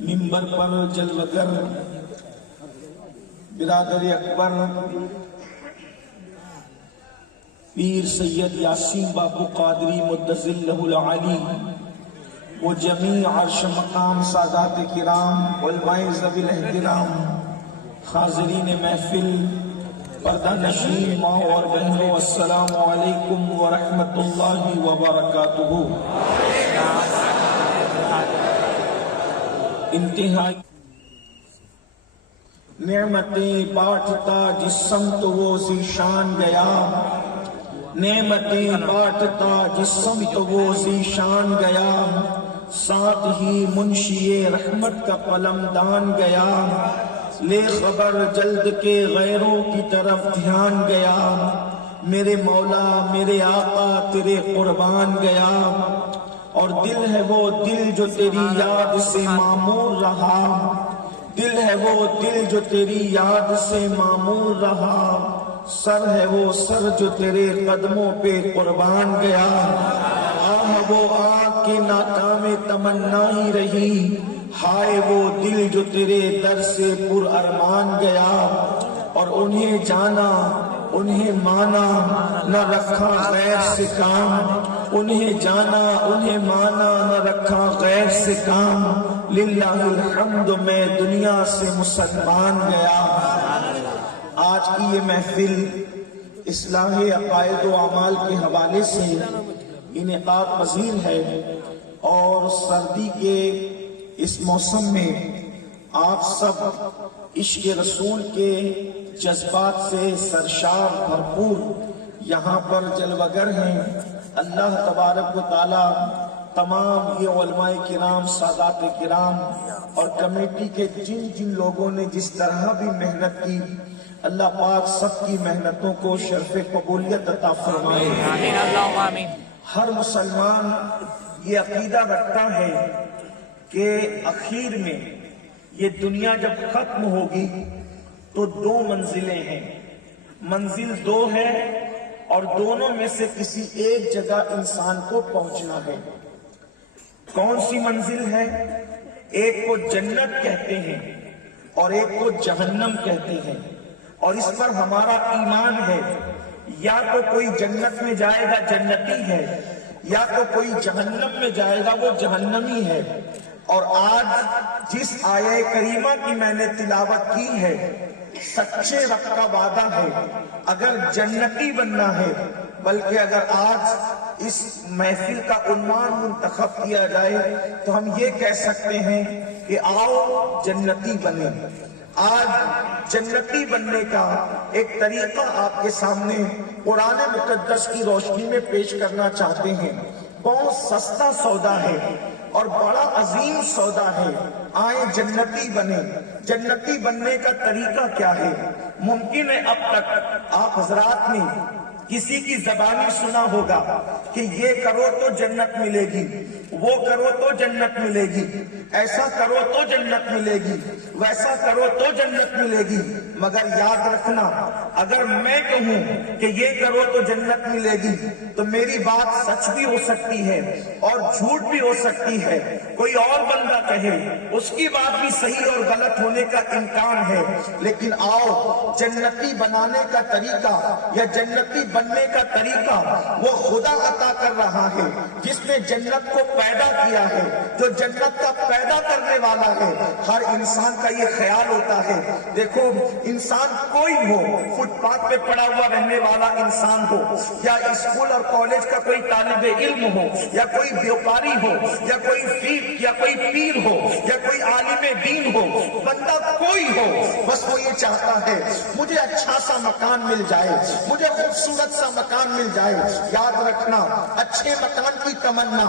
منبر پر جلوگر برادر اکبر پیر سید یاسین بابو قادری مدظل العالی و جمیع عرش مقام سادات کرام علماء ذوی الاحترام حاضرین محفل پردہ نشین ماں اور بہنوں السلام علیکم ورحمۃ اللہ وبرکاتہ۔ انتہائی نعمتیں بانٹتا جس سمت وہ ذیشان گیا، نعمتیں بانٹتا جس سمت وہ ذیشان گیا، ساتھ ہی منشی رحمت کا قلم دان گیا، لے خبر جلد کے غیروں کی طرف دھیان گیا، میرے مولا میرے آقا تیرے قربان گیا، اور دل ہے وہ دل جو تیری یاد سے معمور رہا، دل ہے وہ دل جو تیری یاد سے معمور رہا، سر ہے وہ سر جو تیرے قدموں پہ قربان گیا، آہ وہ آنکھ کی ناکام تمنا ہی رہی، ہائے وہ دل جو تیرے در سے پر ارمان گیا، اور انہیں جانا انہیں مانا نہ رکھا غیر سے کام، انہیں جانا انہیں مانا نہ رکھا غیر سے کام، للہ الحمد میں دنیا سے مسلمان گیا۔ آج کی یہ محفل اصلاح عقائد و اعمال کے حوالے سے انعقاد پذیر ہے، اور سردی کے اس موسم میں آپ سب عشق رسول کے جذبات سے سرشار بھرپور یہاں پر جلوگر ہیں۔ اللہ تبارک و تعالی تمام یہ علماء کرام سادات کرام اور کمیٹی کے جن جن لوگوں نے جس طرح بھی محنت کی، اللہ پاک سب کی محنتوں کو شرف قبولیت عطا فرمائے۔ آمین اللہم آمین۔ ہر مسلمان یہ عقیدہ رکھتا ہے کہ اخیر میں یہ دنیا جب ختم ہوگی تو دو منزلیں ہیں، منزل دو ہے اور دونوں میں سے کسی ایک جگہ انسان کو پہنچنا ہے۔ کون سی منزل ہے؟ ایک کو جنت کہتے ہیں اور ایک کو جہنم کہتے ہیں، اور اس پر ہمارا ایمان ہے، یا تو کوئی جنت میں جائے گا جنتی ہے، یا تو کوئی جہنم میں جائے گا وہ جہنمی ہے۔ اور آج جس آیہ کریمہ کی میں نے تلاوت کی ہے، سچے رب کا وعدہ ہے، اگر جنتی بننا ہے، بلکہ اگر آج اس محفل کا عنوان منتخب کیا جائے تو ہم یہ کہہ سکتے ہیں کہ آؤ جنتی بنے۔ آج جنتی بننے کا ایک طریقہ آپ کے سامنے قرآن مقدس کی روشنی میں پیش کرنا چاہتے ہیں۔ بہت سستا سودا ہے اور بڑا عظیم سودا ہے، آئیں جنتی بنے۔ جنتی بننے کا طریقہ کیا ہے؟ ممکن ہے اب تک آپ حضرات نے کسی کی زبانی سنا ہوگا کہ یہ کرو تو جنت ملے گی، وہ کرو تو جنت ملے گی، ایسا کرو تو جنت ملے گی، ویسا کرو تو جنت ملے گی۔ مگر یاد رکھنا، اگر میں کہوں کہ یہ کرو تو جنت ملے گی تو میری بات سچ بھی ہو سکتی ہے اور جھوٹ بھی ہو سکتی ہے، کوئی اور بندہ کہے اس کی بات بھی صحیح اور غلط ہونے کا امکان ہے۔ لیکن آؤ جنتی بنانے کا طریقہ یا جنتی بننے کا طریقہ وہ خدا عطا کر رہا ہے جس نے جنت کو پیدا کیا ہے، جو جنت کا پیدا کرنے والا ہے۔ ہر انسان کا یہ خیال ہوتا ہے، دیکھو انسان کوئی ہو، فٹ پاتھ پہ پڑا ہوا رہنے والا انسان ہو، یا اسکول اور کالج کا کوئی طالب علم ہو، یا کوئی بیوپاری ہو، یا کوئی پیر ہو، یا کوئی عالم دین ہو، بندہ کوئی ہو، بس وہ یہ چاہتا ہے مجھے اچھا سا مکان مل جائے، مجھے خوبصورت سا مکان مل جائے۔ یاد رکھنا، اچھے مکان کی تمنا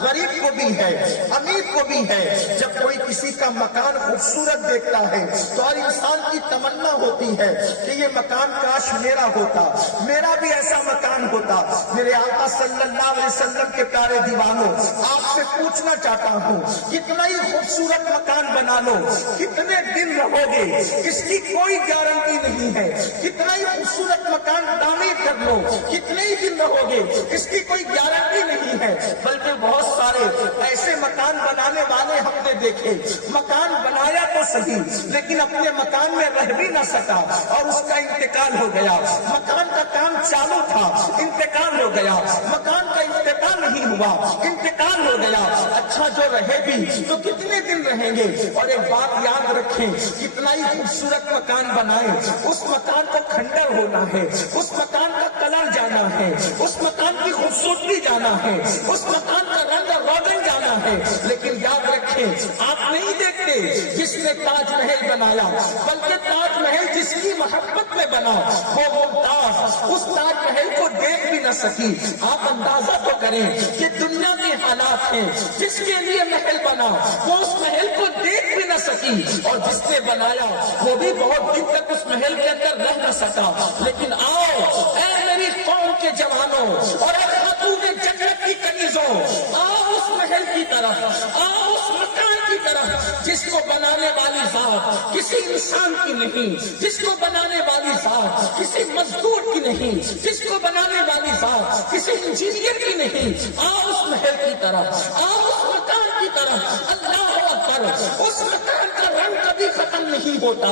غریب کو بھی ہے، امیر کو بھی ہے۔ جب کوئی کسی کا مکان خوبصورت دیکھتا ہے تو ہر انسان کی تمنا ہوتی ہے کہ یہ مکان کاش میرا ہوتا، میرا بھی ایسا مکان ہوتا۔ میرے آقا صلی اللہ علیہ وسلم کے پیارے دیوانوں، آپ سے پوچھنا چاہتا ہوں، کتنا ہی خوبصورت مکان بنا لو، کتنے دن رہو گے اس کی کوئی گارنٹی نہیں ہے. کتنا ہی خوبصورت مکان تعمیر کر لو، کتنے ہی دن رہو گے اس کی کوئی گارنٹی نہیں ہے. بلکہ بہت سارے ایسے مکان بنانے والے ہم نے دیکھے، مکان بنایا تو صحیح لیکن اپنے مکان میں رہ بھی نہ سکا اور اس کا انتقال ہو گیا. مکان کا کام چالو تھا، انتقال ہو گیا. مکان کا انتقال نہیں ہوا، انتقال ہو گیا. اچھا جو رہے بھی تو کتنے دن رہیں گے. اور ایک بات یاد رکھیں، کتنا ہی خوبصورت مکان بنائے اس مکان کو کھنڈر ہونا ہے، اس مکان کا کلر جانا ہے، اس مکان کی خوبصورتی جانا ہے، اس مکان کا رنگ روگن جانا ہے. لیکن یاد رکھیں، آپ نہیں دیکھتے جس نے تاج محل بنایا، بلکہ تاج محل جس کی محبت میں بنا وہ ممتاز اس تاج محل کو دیکھ بھی نہ سکی. آپ اندازہ تو کریں کہ دنیا کے حالات ہیں، جس کے لیے محل بنا وہ اس محل کو دیکھ بھی نہ سکی، اور جس نے بنایا وہ بھی بہت دن تک اس محل کے اندر رہ نہ سکا. لیکن آؤ اے میری قوم کے جوانوں اور اے خاتون جنت کی کنیزوں، آؤ اس محل کی طرف، آؤ اس مکان کی طرف جس کو بنانے والی ذات کسی انسان کی نہیں، جس کو بنانے والی ذات کسی مزدور کی نہیں، جس کو بنانے والی ذات کسی انجینئر کی نہیں. آؤ اس محل کی طرف، آؤ اس مکان کی طرف. اللہ اکبر. اس مکان کا رنگ کبھی ختم نہیں ہوتا،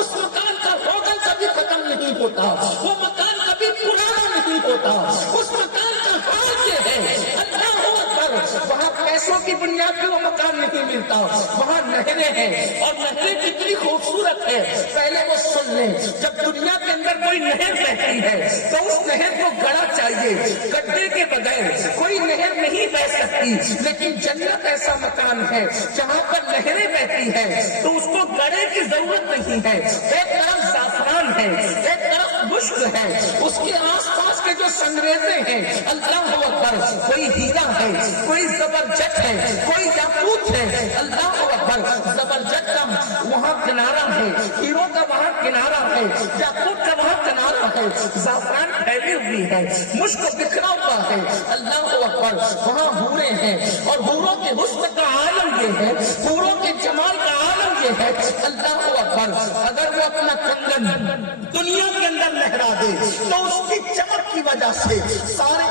اس مکان کا روغن کبھی ختم نہیں ہوتا، وہ مکان کبھی پرانا نہیں ہوتا. اس مکان کا حال یہ ہے، اللہ اکبر، وہاں پیسوں کی بنیاد پہ وہ مکان نہیں ملتا، وہاں نہریں ہیں اور نہریں کتنی خوبصورت ہے. پہلے وہ سن لیں، جب دنیا کے اندر کوئی نہر بہتی ہے تو اس نہر کو گڑھا چاہیے، گڈھے کے بغیر کوئی نہر نہیں بہ سکتی. لیکن جنت ایسا مکان ہے جہاں پر نہریں بہتی ہے تو اس کو گڑھے کی ضرورت نہیں ہے. ایک طرف زعفران ہے، ایک طرف مشک ہے، اس کے آس پاس کے جو سنگریزے ہیں، اللہ اکبر، کوئی ہیرا ہے، کوئی زبرجد ہے، کوئی یاقوت ہے. اللہ اکبر. زبرجد کا وہاں کنارہ ہے، ہیروں کا وہاں کنارہ ہے، یاقوت کا وہاں کنارہ ہے. زعفران پھیلی ہوئی ہے، مشک بکھرا ہوا ہے. اللہ اکبر. وہاں حوریں ہیں اور حوروں کے حسن کا عالم یہ ہے، حوروں کے جمال کا عالم یہ ہے. اللہ اکبر. اگر وہ اپنا کنگن دنیا کے اندر لہرا دے تو اس کی چمک کی وجہ سے سارے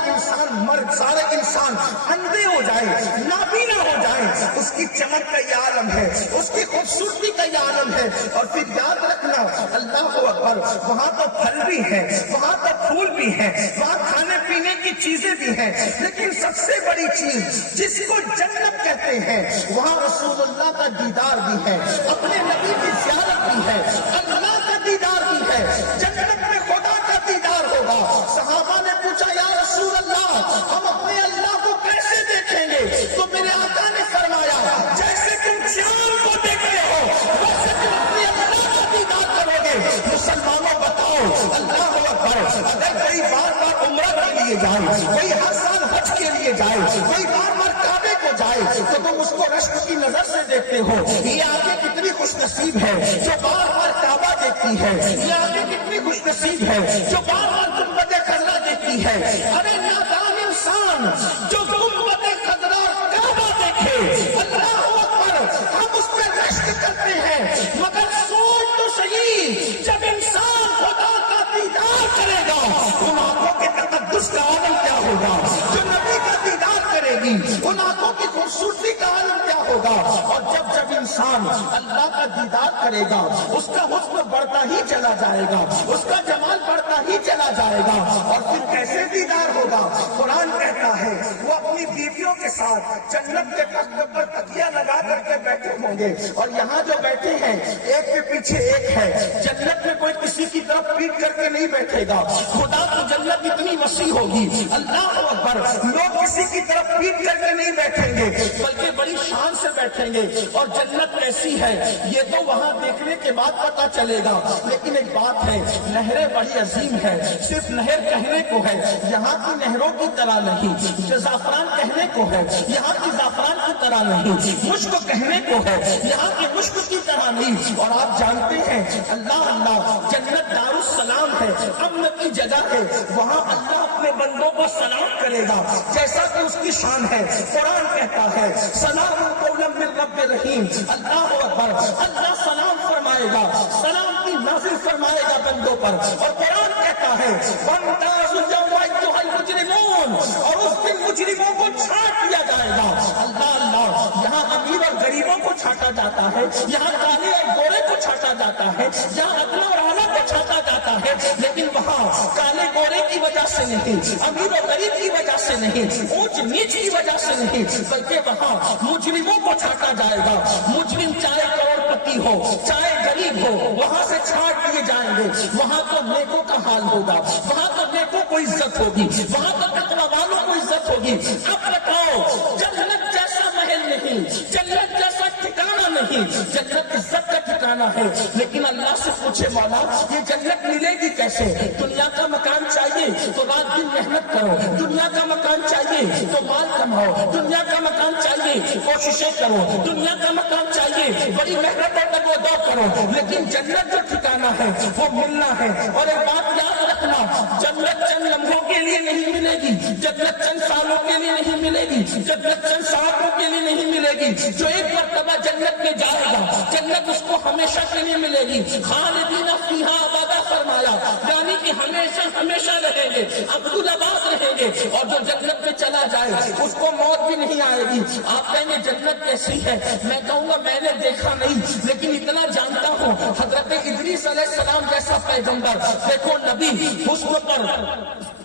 انسان اندھے ہو جائیں، نابینا ہو جائیں. اس کی چمک کا یہ عالم ہے، اس کی خوبصورتی کا یہ عالم ہے. اور پھر یاد رکھنا، اللہ اکبر، وہاں تو پھل بھی ہے، وہاں تو پھول بھی ہے، وہاں کھانے پینے کی چیزیں بھی ہیں، لیکن سب سے بڑی چیز جس کو جنت کہتے ہیں وہاں رسول اللہ کا دیدار بھی ہے، اپنے نبی کی زیارت بھی ہے، اللہ کا دیدار بھی ہے. جنت میں خدا کا دیدار ہوگا. صحابہ نے پوچھا یا رسول اللہ ہم اپنے اللہ کو کیسے دیکھیں گے؟ تو میرے آقا نے فرمایا جیسے تم چاند کو دیکھتے ہو ویسے تم اپنے اللہ کا دیدار کرو گے. مسلمانوں بتاؤ، اللہ اکبر، اگر کوئی بار بار عمرہ کے لیے جائے، کوئی ہر سال حج کے لیے جائے، کوئی بار بار کعبے کو جائے تو تم اس کو رشک کی نظر سے دیکھتے ہو. یہ آگے کتنی خوش نصیب ہے جو بار بار کعبہ دیکھتی ہے، یہ آگے کتنی خوش نصیب ہے جو بار بار گنبد خضرا دیکھتی ہے. ارے نادان انسان جو گنبد خضرا کعبہ دیکھے، اللہ اکبر، ہم اس پہ رشک کرتے ہیں. مگر سوچ تو صحیح، جب انسان خدا کا دیدار کرے گا ان آنکھوں کے تقدس کا عالم کیا ہوگا؟ جو نبی کا دیدار کرے گی ان آنکھوں کی خوبصورتی کا عالم کیا ہوگا؟ اور جب انسان اللہ کا دیدار کرے گا اس کا حسن بڑھتا ہی چلا جائے گا، اس کا جمال بڑھتا ہی چلا جائے گا. اور پھر کیسے دیدار ہوگا؟ قرآن کہتا ہے وہ اپنی بیویوں کے ساتھ جنت کے تخت پر تکیہ لگا کر کے بیٹھے ہوں گے، اور یہاں جو بیٹھے ہیں ایک کے پیچھے ایک ہے. جنت میں کوئی کسی کی طرف پیٹ کر کے نہیں بیٹھے گا. خدا تو جنت اتنی وسیع ہوگی، اللہ اکبر، لوگ کسی کی طرف پیٹ کر کے نہیں بیٹھیں گے بلکہ بڑی شان سے بیٹھیں گے. اور جنت جنت کیسی ہے یہ تو وہاں دیکھنے کے بعد پتا چلے گا، لیکن ایک بات ہے، نہریں بڑی عظیم ہے، صرف نہر کہنے کو ہے، یہاں کی نہروں کی طرح نہیں، جو زعفران کہنے کو ہے یہاں کی زعفران کی طرح نہیں، مشک کہنے کو ہے یہاں کی مشک کی طرح نہیں۔ اور آپ جانتے ہیں اللہ اللہ جنت دار السلام ہے، امن کی جگہ ہے، وہاں اللہ اپنے بندوں کو سلام کرے گا جیسا کہ اس کی شان ہے۔ قرآن کہتا ہے سلام قولا من رب رحیم، اللہ اکبر، اللہ سلام فرمائے گا، سلام کی نازل فرمائے گا بندوں پر۔ اور قرآن کہتا ہے وَامْتَازُوا الْيَوْمَ أَيُّهَا الْمُجْرِمُونَ، اور اس دن مجرموں کو چھانٹ دیا جائے گا۔ اللہ اللہ، یہاں امیر اور غریبوں کو چھانٹا جاتا ہے، یہاں کالے اور گورے کو چھانٹا جاتا ہے، یہاں ادنا اور اعلیٰ کو چھانٹا جاتا ہے، لیکن وہاں کالے گورے کی وجہ سے نہیں، امیر اور غریب کی وجہ سے نہیں، اونچ نیچ کی وجہ سے نہیں، بلکہ وہاں مجرموں کو چھانٹا جائے گا۔ مجرم چاہے کروڑ پتی ہو چاہے غریب ہو، وہاں سے چھانٹ دیے جائیں گے۔ وہاں تو نیکوں کا حال ہوگا، وہاں تو نیکوں کو عزت ہوگی، وہاں تو تقویٰ والوں کو عزت ہوگی۔ اب بتاؤ جنت جیسا محل نہیں، جنت جیسا ٹھکانہ نہیں، جنت عزت کا ٹھکانہ ہے، لیکن اللہ سے پوچھے مولا یہ جنت ملے گی کیسے؟ دنیا کا مکان چاہیے تو رات دن محنت کرو، دنیا کا مکان چاہیے تو مال کماؤ، دنیا کا مکان چاہیے کوششیں کرو، دنیا کا مکان چاہیے بڑی محنت اور دو دو کرو، لیکن جنت جو ٹھکانہ ہے وہ ملنا ہے۔ اور ایک بات یاد رکھنا، جنت چند لمحوں کے لیے نہیں ملے گی، جنت چند سالوں کے لیے نہیں ملے گی، جنت چند ساعتوں کے لیے نہیں ملے گی۔ جو ایک مرتبہ جنت میں جائے گا جنت اس کو ہمیشہ کے لیے ملے گی۔ خالدین فیہا ابدا فرمایا، یعنی کہ ہمیشہ ہمیشہ رہیں گے، ابدالآباد رہیں گے۔ اور جو جنت میں چلا جائے اس کو موت بھی نہیں آئے گی۔ آپ کہیں گے جنت کیسی ہے؟ میں کہوں گا میں نے دیکھا نہیں، لیکن اتنا جانتا ہوں حضرت ادریس علیہ السلام جیسا پیغمبر، دیکھو نبی حسن پر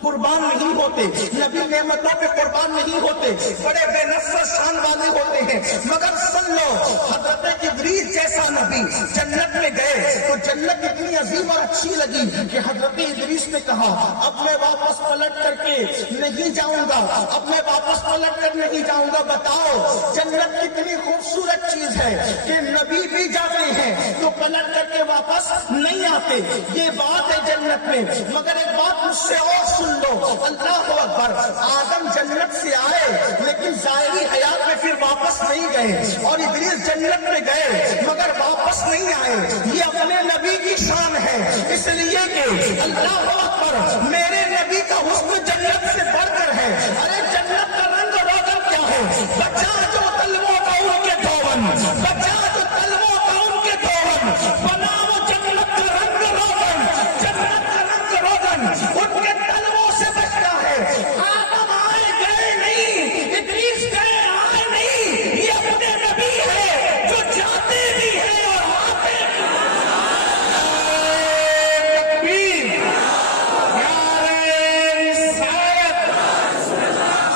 قربان نہیں ہوتے، نبی نعمتوں پہ قربان نہیں ہوتے، بڑے بے نفس شان والے ہوتے ہیں، مگر سن لو حضرت ادریس جیسا نبی جنت میں گئے تو جنت اتنی عظیم اور اچھی لگی کہ حضرت ادریس نے کہا اب میں واپس پلٹ کر کے نہیں جاؤں گا، اب میں واپس پلٹ کر نہیں جاؤں گا۔ بتاؤ جنت کتنی خوبصورت چیز ہے کہ نبی بھی جاتے ہیں تو پلٹ کر کے واپس نہیں آتے، یہ بات ہے جنت میں۔ مگر ایک بات مجھ سے اور سن لو، اللہ اکبر، آدم جنت سے آئے لیکن ظاہری حیات میں پھر واپس نہیں گئے، اور ادریس جنت میں گئے مگر واپس نہیں آئے۔ یہ اپنے نبی کی شان ہے، اس لیے کہ اللہ اکبر، میرے نبی کا حسن جنت سے بڑھ کر ہے۔ ارے جنت کا رنگ روغن کیا ہے؟ بچا جو تلووں کا ان کے دھون، بچا جو تلووں کا ان کے دھون، بناؤ جنت کا رنگ روغن، جنت کا رنگ روغن ان کے تلووں سے بچتا ہے۔ آدم آئے گئے نہیں، ادریس گئے آئے نہیں، یہ اپنے نبی ہے جو جاتے بھی ہیں اور آتے بھی ہیں۔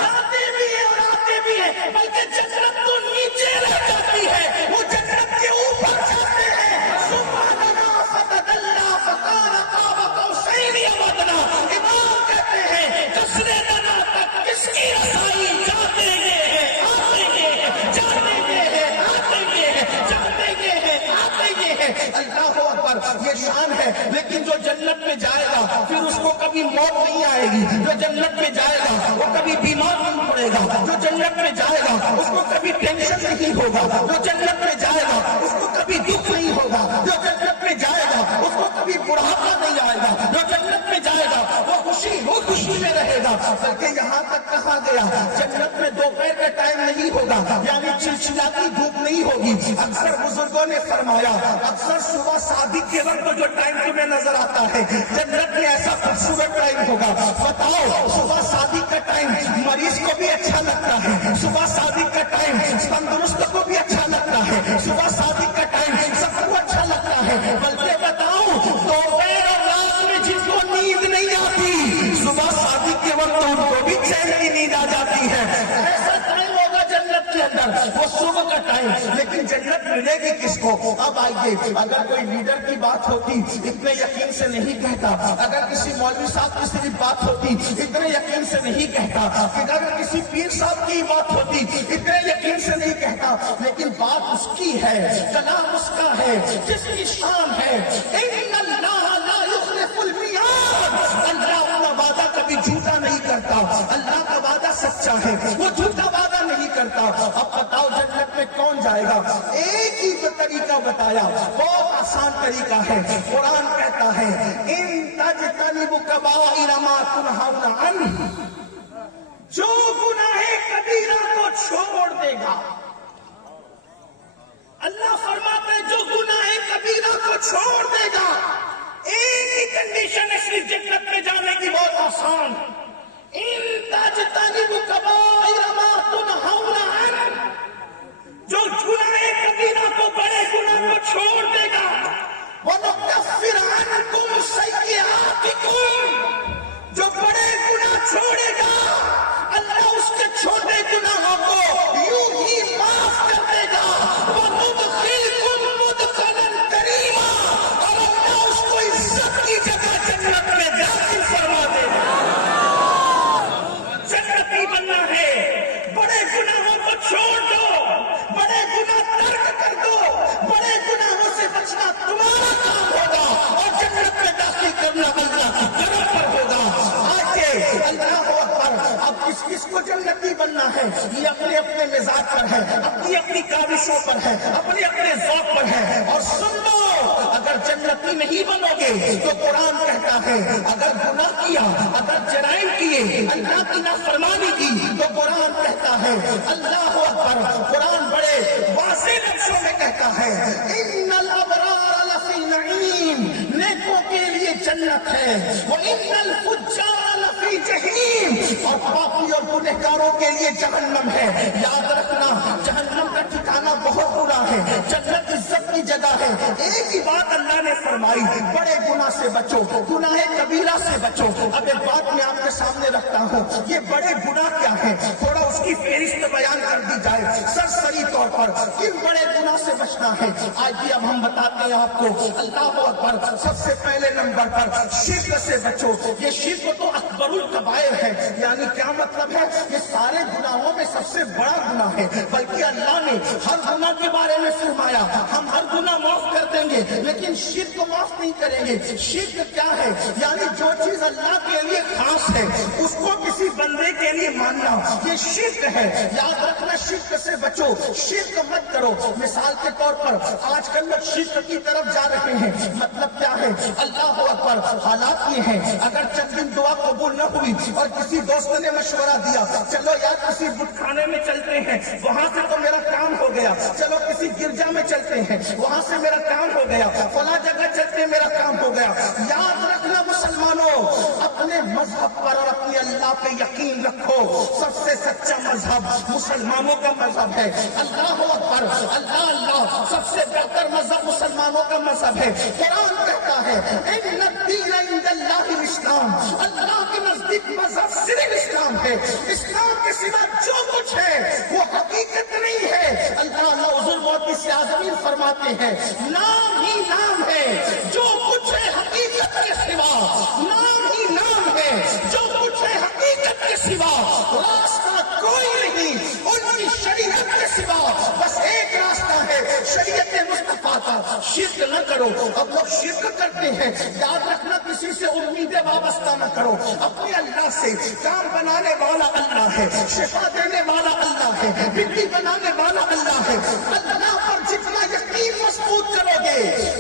جاتے بھی ہیں اور آتے بھی ہیں، بلکہ جنت تو نیچے رہ جاتی ہے، وہ جنت کے اوپر جاتے ہیں۔ سبحان اللہ فتدلی فکان قاب قوسین او ادنی۔ امام کہتے ہیں جسر دنا تک کس کی رسائی؟ جاتے گئے ہیں آتے گئے ہیں، جاتے گئے ہیں آتے گئے ہیں، جاتے گئے ہیں آتے گئے ہیں۔ اللہ اکبر، یہ شان ہے۔ لیکن جو جنت میں جائے گا پھر اس کو کبھی موت نہیں آئے گی، جو جنت میں جائے گا وہ کبھی بیمار نہیں پڑے گا، جو جنت میں جائے گا اس کو کبھی ٹینشن نہیں ہوگا، جو جنت میں جائے گا اس کو کبھی دکھ نہیں ہوگا، جو جنت میں جائے گا اس کو کبھی بڑھاپا نہیں آئے گا، جو جنت میں جائے گا وہ خوشی میں رہے گا۔ بلکہ یہاں تک کہا گیا جنت میں دوپہر کا ٹائم نہیں ہوگا، یعنی چلچلاتی دھوپ نہیں ہوگی۔ اکثر بزرگوں نے فرمایا اکثر صبح صادق کے وقت جو ٹائم تمہیں نظر آتا ہے جنت میں ایسا خوبصورت ٹائم ہوگا۔ بتاؤ صبح صادق کا ٹائم مریض کو بھی اچھا لگتا ہے، صبح صادق کا ٹائم تندرست کو بھی اچھا لگتا ہے، صبح صادق کا ٹائم سب کو اچھا لگتا ہے۔ بلکہ بتاؤں دوپہر اور رات میں جن کو نیند نہیں آتی صبح صادق کے وقت ان کو بھی چین کی نیند آ جاتی ہے۔ ایسا ٹائم ہوگا جنت کے اندر اندر وہ صبح کا ٹائم، لیکن جنت ملے گی کس کو؟ اب آئیے، اگر کوئی لیڈر کی بات ہوتی اتنے یقین سے نہیں کہتا، اگر کسی مولوی صاحب کی صرف بات ہوتی اتنے یقین سے نہیں کہتا، اگر کسی پیر صاحب کی بات ہوتی اتنے یقین سے نہیں کہتا، لیکن بات اس کی ہے، کلام اس کا ہے، جس کی شان ہے ان اللہ لا یخلف المیعاد، اللہ اپنا وعدہ کبھی جھوٹا نہیں کرتا، اللہ کا وعدہ سچا ہے، وہ جھوٹا وعدہ نہیں کرتا۔ اب بتاؤ جنت میں کون جائے گا؟ ایک ہی طریقہ بتایا، بہت آسان طریقہ ہے، قرآن کہتا ہے ان تجتنبوا کبائر ما تنہون عنہ، جو گناہ کبیرہ کو چھوڑ دے گا، اللہ فرماتے ہیں جو گناہ کبیرہ کو چھوڑ دے گا، ایک ہی کنڈیشن ہے صرف جنت میں جانے کی، بہت آسان، ان تجتنبوا کبائر ما تنہون عنہ، جو گناہ کبیرہ کو، بڑے گناہ کو چھوڑ دے گا، وَنُكَفِّرْ عَنْكُمْ سَيِّئَاتِكُمْ، جو بڑے گناہ چھوڑے گا اللہ اس کے چھوٹے گناہوں کو یوں ہی معاف کر دے گا، وَنُدْخِلْكُمْ مُدْخَلًا كَرِيمًا، اور اللہ اس کو عزت کی جگہ جنت میں داخل فرما دے گا۔ جنتی بننا ہے، بڑے گناہوں کو چھوڑ دو، بڑے گناہ ترک کر دو، بڑے گناہوں سے بچنا تمہارا کام ہوگا، اور جنت میں داخل کرنا اللہ کی طرف پر ہوگا۔ آگے اللہ اکبر، اب کس کو جنتی بننا ہے؟ یہ اپنے اپنے مزاج پر ہے، اپنی اپنی کاوشوں پر ہے، اپنے اپنے ذوق پر ہے۔ اور سن لو، اگر جنتی نہیں بنو گے تو قرآن کہتا ہے اگر گناہ کیا، اگر جرائم کیے، اللہ کی نافرمانی کی، تو قرآن کہتا ہے اللہ اکبر، قرآن بڑے واضح لفظوں میں کہتا ہے ان الابرار لفی نعیم، نیکوں کے لیے جنت ہے، وان الفجار لفی جہنم، اور پاپی اور گنہگاروں کے لیے جہنم ہے۔ یاد رکھنا جہنم کا ٹھکانہ بہت برا ہے، جنت عزت کی جگہ ہے۔ ایک ہی بات اللہ نے فرمائی، بڑے گناہ سے بچو، گناہ کبیرہ سے بچو۔ اب ایک بات میں آپ کے سامنے رکھتا ہوں، یہ بڑے گناہ کیا ہیں، تھوڑا اس کی فہرست بیان کر دی جائے سرسری طور پر، کن بڑے گناہ سے بچنا ہے۔ آئیے اب ہم بتاتے ہیں آپ کو، اللہ اکبر، سب سے پہلے نمبر پر شرک سے بچو۔ یہ شرک تو اکبر الکبائر ہے، یعنی کیا مطلب ہے؟ یہ سارے گناہوں میں سب سے بڑا گناہ ہے، بلکہ اللہ نے ہر گناہ کے بارے میں فرمایا ہم ہر گناہ معاف کر دیں گے، لیکن شرک کو معاف نہیں کریں گے۔ شرک کیا ہے؟ یعنی جو چیز اللہ کے لیے خاص ہے اس کو کسی بندے کے لیے ماننا، یہ شرک ہے۔ یاد رکھنا شرک سے بچو، شرک مت کرو۔ مثال کے طور پر آج کل لوگ شرک کی طرف جا رہے ہیں، مطلب کیا ہے؟ اللہ اکبر، حالات یہ ہیں اگر چند دن دعا قبول نہ ہوئی اور کسی دوست نے مشورہ دیا چلو یار کسی بت خانے میں چلتے ہیں، وہاں سے تو میرا کام ہو گیا، چلو کسی گرجا میں چلتے ہیں، وہاں سے میرا کام ہو گیا، فلاں جگہ چلتے میرا کام ہو گیا۔ یاد رکھنا مسلمانوں، اپنے مذہب پر اور اپنے اللہ پہ یقین رکھو۔ سب سے سچا مذہب مسلمانوں کا مذہب ہے۔ اللہ اکبر، اللہ اللہ، سب سے بہتر مذہب مسلمانوں کا مذہب ہے۔ قرآن کہتا ہے ان الدین عند اللہ الاسلام، اللہ کے نزدیک مذہب صرف اسلام ہے، اسلام کے سوا جو کچھ ہے وہ حقیقت نہیں ہے۔ اللہ حضور موتی سے آزمین فرماتے ہیں نام ہی نام ہے، جو کچھ ہے حقیقت کے سوا نام ہی نام ہے، جو کچھ ہے حقیقت کے سوا راستہ کوئی نہیں، ان کی شریعت کے سوا بس ایک راستہ ہے، شریعت مصطفیٰ کا۔ شرک نہ کرو۔ اب لوگ شرک کرتے ہیں، یاد رکھنا کسی سے امیدیں وابستہ نہ کرو، اپنے اللہ سے۔ کام بنانے والا اللہ ہے، شفا دینے والا اللہ ہے، بجلی بنانے والا اللہ ہے۔ اللہ پر جتنا یقین مضبوط کرو گے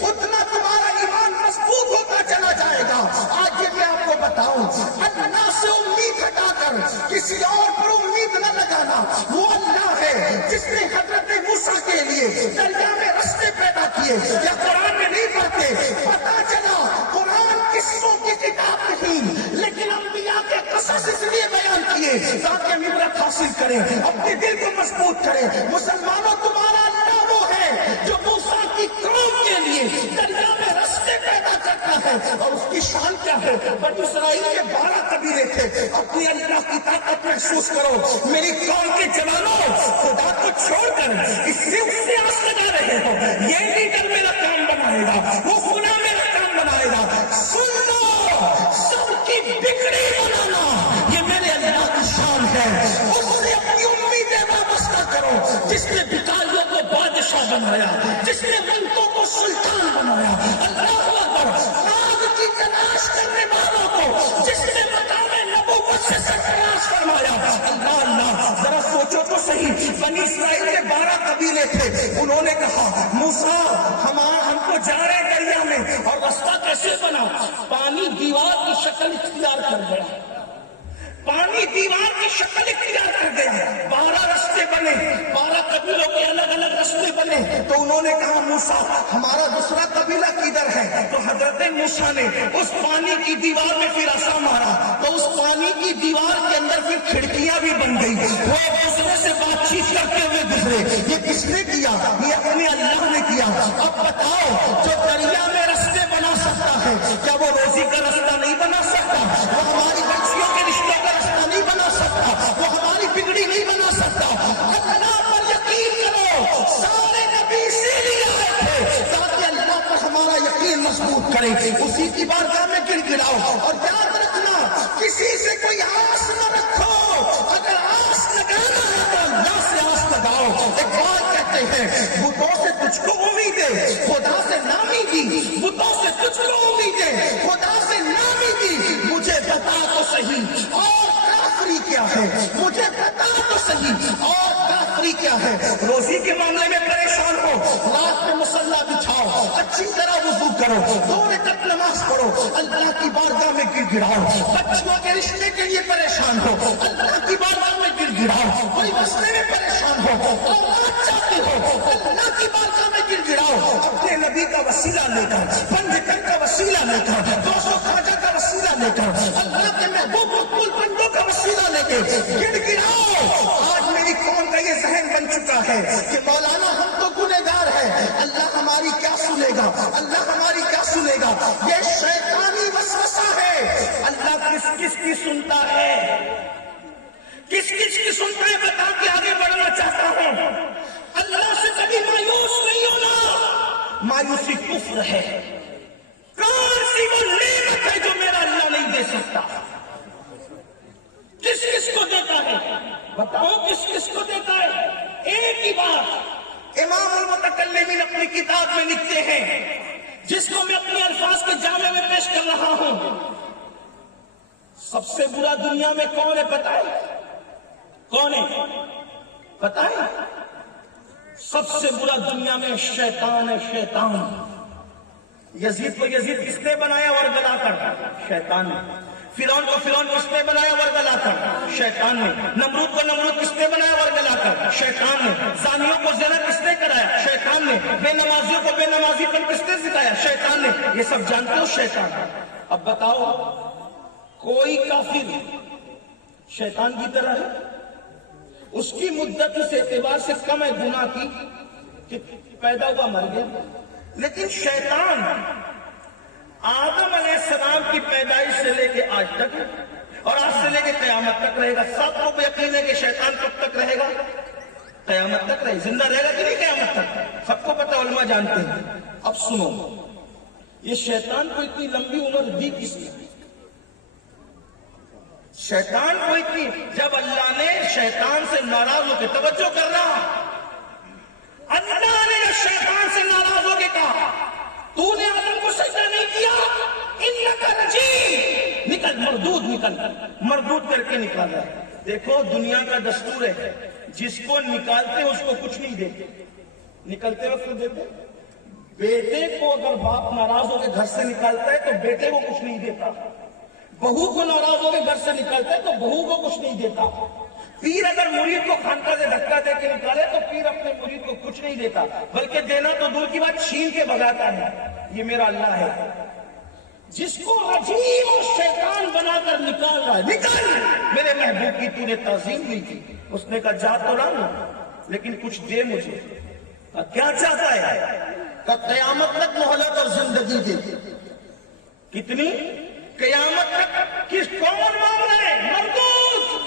اتنا تمہارا ایمان مضبوط ہوتا چلا جائے گا۔ آج یہ میں آپ کو بتاؤں، اللہ سے امید ہٹا کر کسی اور پر امید نہ لگانا۔ وہ اللہ ہے جس نے حضرت موسیٰ کے لیے دریا میں رستے پیدا کیے۔ یا قرآن میں نہیں پڑھتے؟ پتا چلا قرآن قصوں کی کتاب نہیں، لیکن انبیاء کے قصص اس لیے بیان کیے تاکہ عبرت حاصل کریں، اپنے دل کو مضبوط کریں۔ مسلمانوں، تمہارا اللہ وہ ہے جو موسیٰ کی قوم کے لیے دریا میں رستے پیدا کرتا ہے، اور اس کی شان کیا ہے؟ بنی اسرائیل کے 12 قبیلے تھے، اپنی اللہ کی طاقت طاقت محسوس کرو. میری قوم کے جوانوں، خدا کو چھوڑ کر اس سے آس لگا رہے ہو. یہ لیڈر میرا کام بنائے گا، وہ خدا میرا کام بنائے گا. سن لو، سب کی بگڑی بنانا یہ میرے اللہ کی شان ہے. اس سے اپنی امیدیں وابستہ کرو. جس نے بھکاریوں کو بادشاہ بنایا، جس نے منتوں کو سلطان بنایا. اللہ اکبر. آگ کی تلاش کرنے والوں کو جس نے مقام نبوت سے سرفراز فرمایا. اللہ اللہ، ذرا سوچو تو صحیح. بنی اسرائیل کے 12 قبیلے تھے. انہوں نے کہا موسیٰ ہم کو جا رہے دریا میں. اور رستہ کیسے بنا؟ پانی دیوار کی شکل اختیار کر گیا. پانی دیوار کی شکل اختیار کر گیا. 12 رستے بنے، 12 قبیلوں کے الگ الگ رستے بنے. تو انہوں نے کہا موسیٰ ہمارا دوسرا قبیلہ کدھر ہے؟ تو حضرت موسیٰ نے اس پانی کی دیوار میں پھر عصا مارا تو اس پانی کی دیوار کے اندر پھر کھڑکیاں بھی بن گئی. وہ ایک دوسرے سے بات چیت کرتے ہوئے گزرے. یہ کس نے کیا؟ یہ اپنے اللہ نے کیا. اب بتاؤ، جو دریا میں رستے بنا سکتا ہے، کیا وہ روزی کا رستہ نہیں بنا سکتا؟ وہ ہماری بچیوں کے رشتوں کا رستہ نہیں بنا سکتا؟ وہ ہماری بگڑی نہیں بنا سکتا؟ اللہ پر یقین کرو. سارے نبی اسی لیے آئے تھے تاکہ اللہ پر ہمارا یقین مضبوط کرے. اسی کی بارگاہ میں گر گراؤ. اور یاد رکھنا، کسی سے کوئی آس نہ رکھو. اگر آس لگانا ہے تو اللہ سے آس لگاؤ. ایک بات کہتے ہیں، بتوں سے تجھ کو امیدیں، خدا سے نامیدی. بتوں سے تجھ کو امیدیں، خدا سے نامیدی. مجھے بتا تو صحیح اور کافری کیا ہے؟ مجھے بتا تو صحیح اور کافری کیا ہے؟ روزی کے معاملے میں پریشان ہو، رات میں مصلی بچھاؤ، اچھی طرح وضو کرو، 2 رکعت نماز پڑھو، اللہ کی بارگاہ میں گر گراؤ. بچوں کے رشتے کے لیے پریشان ہو، اللہ کی بارگاہ میں گر گراؤ. کوئی مسئلے میں پریشان ہو، اولاد چاہتے ہو، اللہ کی بارگاہ میں گر گراؤ. اپنے نبی کا وسیلہ لے کر، پنجکر کا وسیلہ لے کر، 200 خواجہ کا وسیلہ لے کر، اللہ کے محبوب مقبول بندوں کا وسیلہ لے کے گر گراؤ. آج میری قوم کا یہ ذہن بن چکا ہے کہ مولانا ہم تو گنہگار ہیں، اللہ ہماری کیا سنے گا، اللہ ہماری کیا سنے گا. یہ شیطانی وسوسہ ہے. اللہ کس کی سنتا ہے؟ کس کی سنتا ہے؟ بتا کے آگے بڑھنا چاہتا ہوں. اللہ سے کبھی مایوس نہیں ہونا. مایوسی کفر ہے. کون سی وہ نعمت ہے جو میرا اللہ نہیں دے سکتا؟ کس کو دیتا ہے؟ بتاؤ کس کو دیتا ہے؟ ایک ہی بات امام المتکلمین اپنی کتاب میں لکھتے ہیں، جس کو میں اپنے الفاظ کے جامع میں پیش کر رہا ہوں. سب سے برا دنیا میں کون ہے پتہ ہے؟ کون ہے پتہ ہے؟ سب سے برا دنیا میں شیطان ہے. شیطان. یزید کو یزید کس نے بنایا ورگلا کر؟ شیطان نے. فرعون کو فرعون کس نے بنایا ورگلا کر؟ شیطان نے. نمرود کو نمرود کس نے بنایا ورگلا کر؟ شیطان نے. زانیوں کو زنا کس نے کرایا؟ شیطان نے. بے نمازیوں کو بے نمازی پن کس نے سکھایا؟ شیطان نے. یہ سب جانتے ہو شیطان. اب بتاؤ، کوئی کافر شیطان کی طرح ہے؟ اس کی مدت اس اعتبار سے کم ہے گناہ کی کہ پیدا ہوا مر گیا. لیکن شیطان آدم علیہ السلام کی پیدائش سے لے کے آج تک اور آج سے لے کے قیامت تک رہے گا. سب کو یقین ہے کہ شیطان کب تک رہے گا؟ قیامت تک رہے. زندہ رہے گا کہ نہیں قیامت تک؟ سب کو پتہ، علماء جانتے ہیں. اب سنو، یہ شیطان کو اتنی لمبی عمر دی کس نے؟ شیطان کو اتنی، جب اللہ نے شیطان سے ناراض ہو کے، توجہ کرنا، اللہ نے شیطان سے ناراض ہو کے کہا تو نے آدم کو سجدہ نہیں کیا، انکا رجیم، نکل مردود، نکل مردود کر کے نکالا. دیکھو دنیا کا دستور ہے، جس کو نکالتے اس کو کچھ نہیں دیتے. نکلتے وقت دیتے. بیٹے کو اگر باپ ناراض ہو کے گھر سے نکالتا ہے تو بیٹے کو کچھ نہیں دیتا. بہو کو ناراض ہو کے گھر سے نکالتا ہے تو بہو کو کچھ نہیں دیتا. پیر اگر مرید کو خانقاہ سے دھکا دے کے نکالے تو پیر اپنے مرید کو کچھ نہیں دیتا، بلکہ دینا تو دور کی بات چھین کے بھگاتا ہے. یہ میرا اللہ ہے جس کو رجیم اور شیطان بنا کر نکال رہا ہے. نکال، میرے محبوب کی تو نے تعظیم نہیں کی. اس نے کہا جا تو رہا لیکن کچھ دے مجھے. کیا چاہتا ہے؟ کہ قیامت تک مہلت اور زندگی دے. کتنی؟ قیامت تک. کس کون مانگ رہے؟ مردود.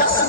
10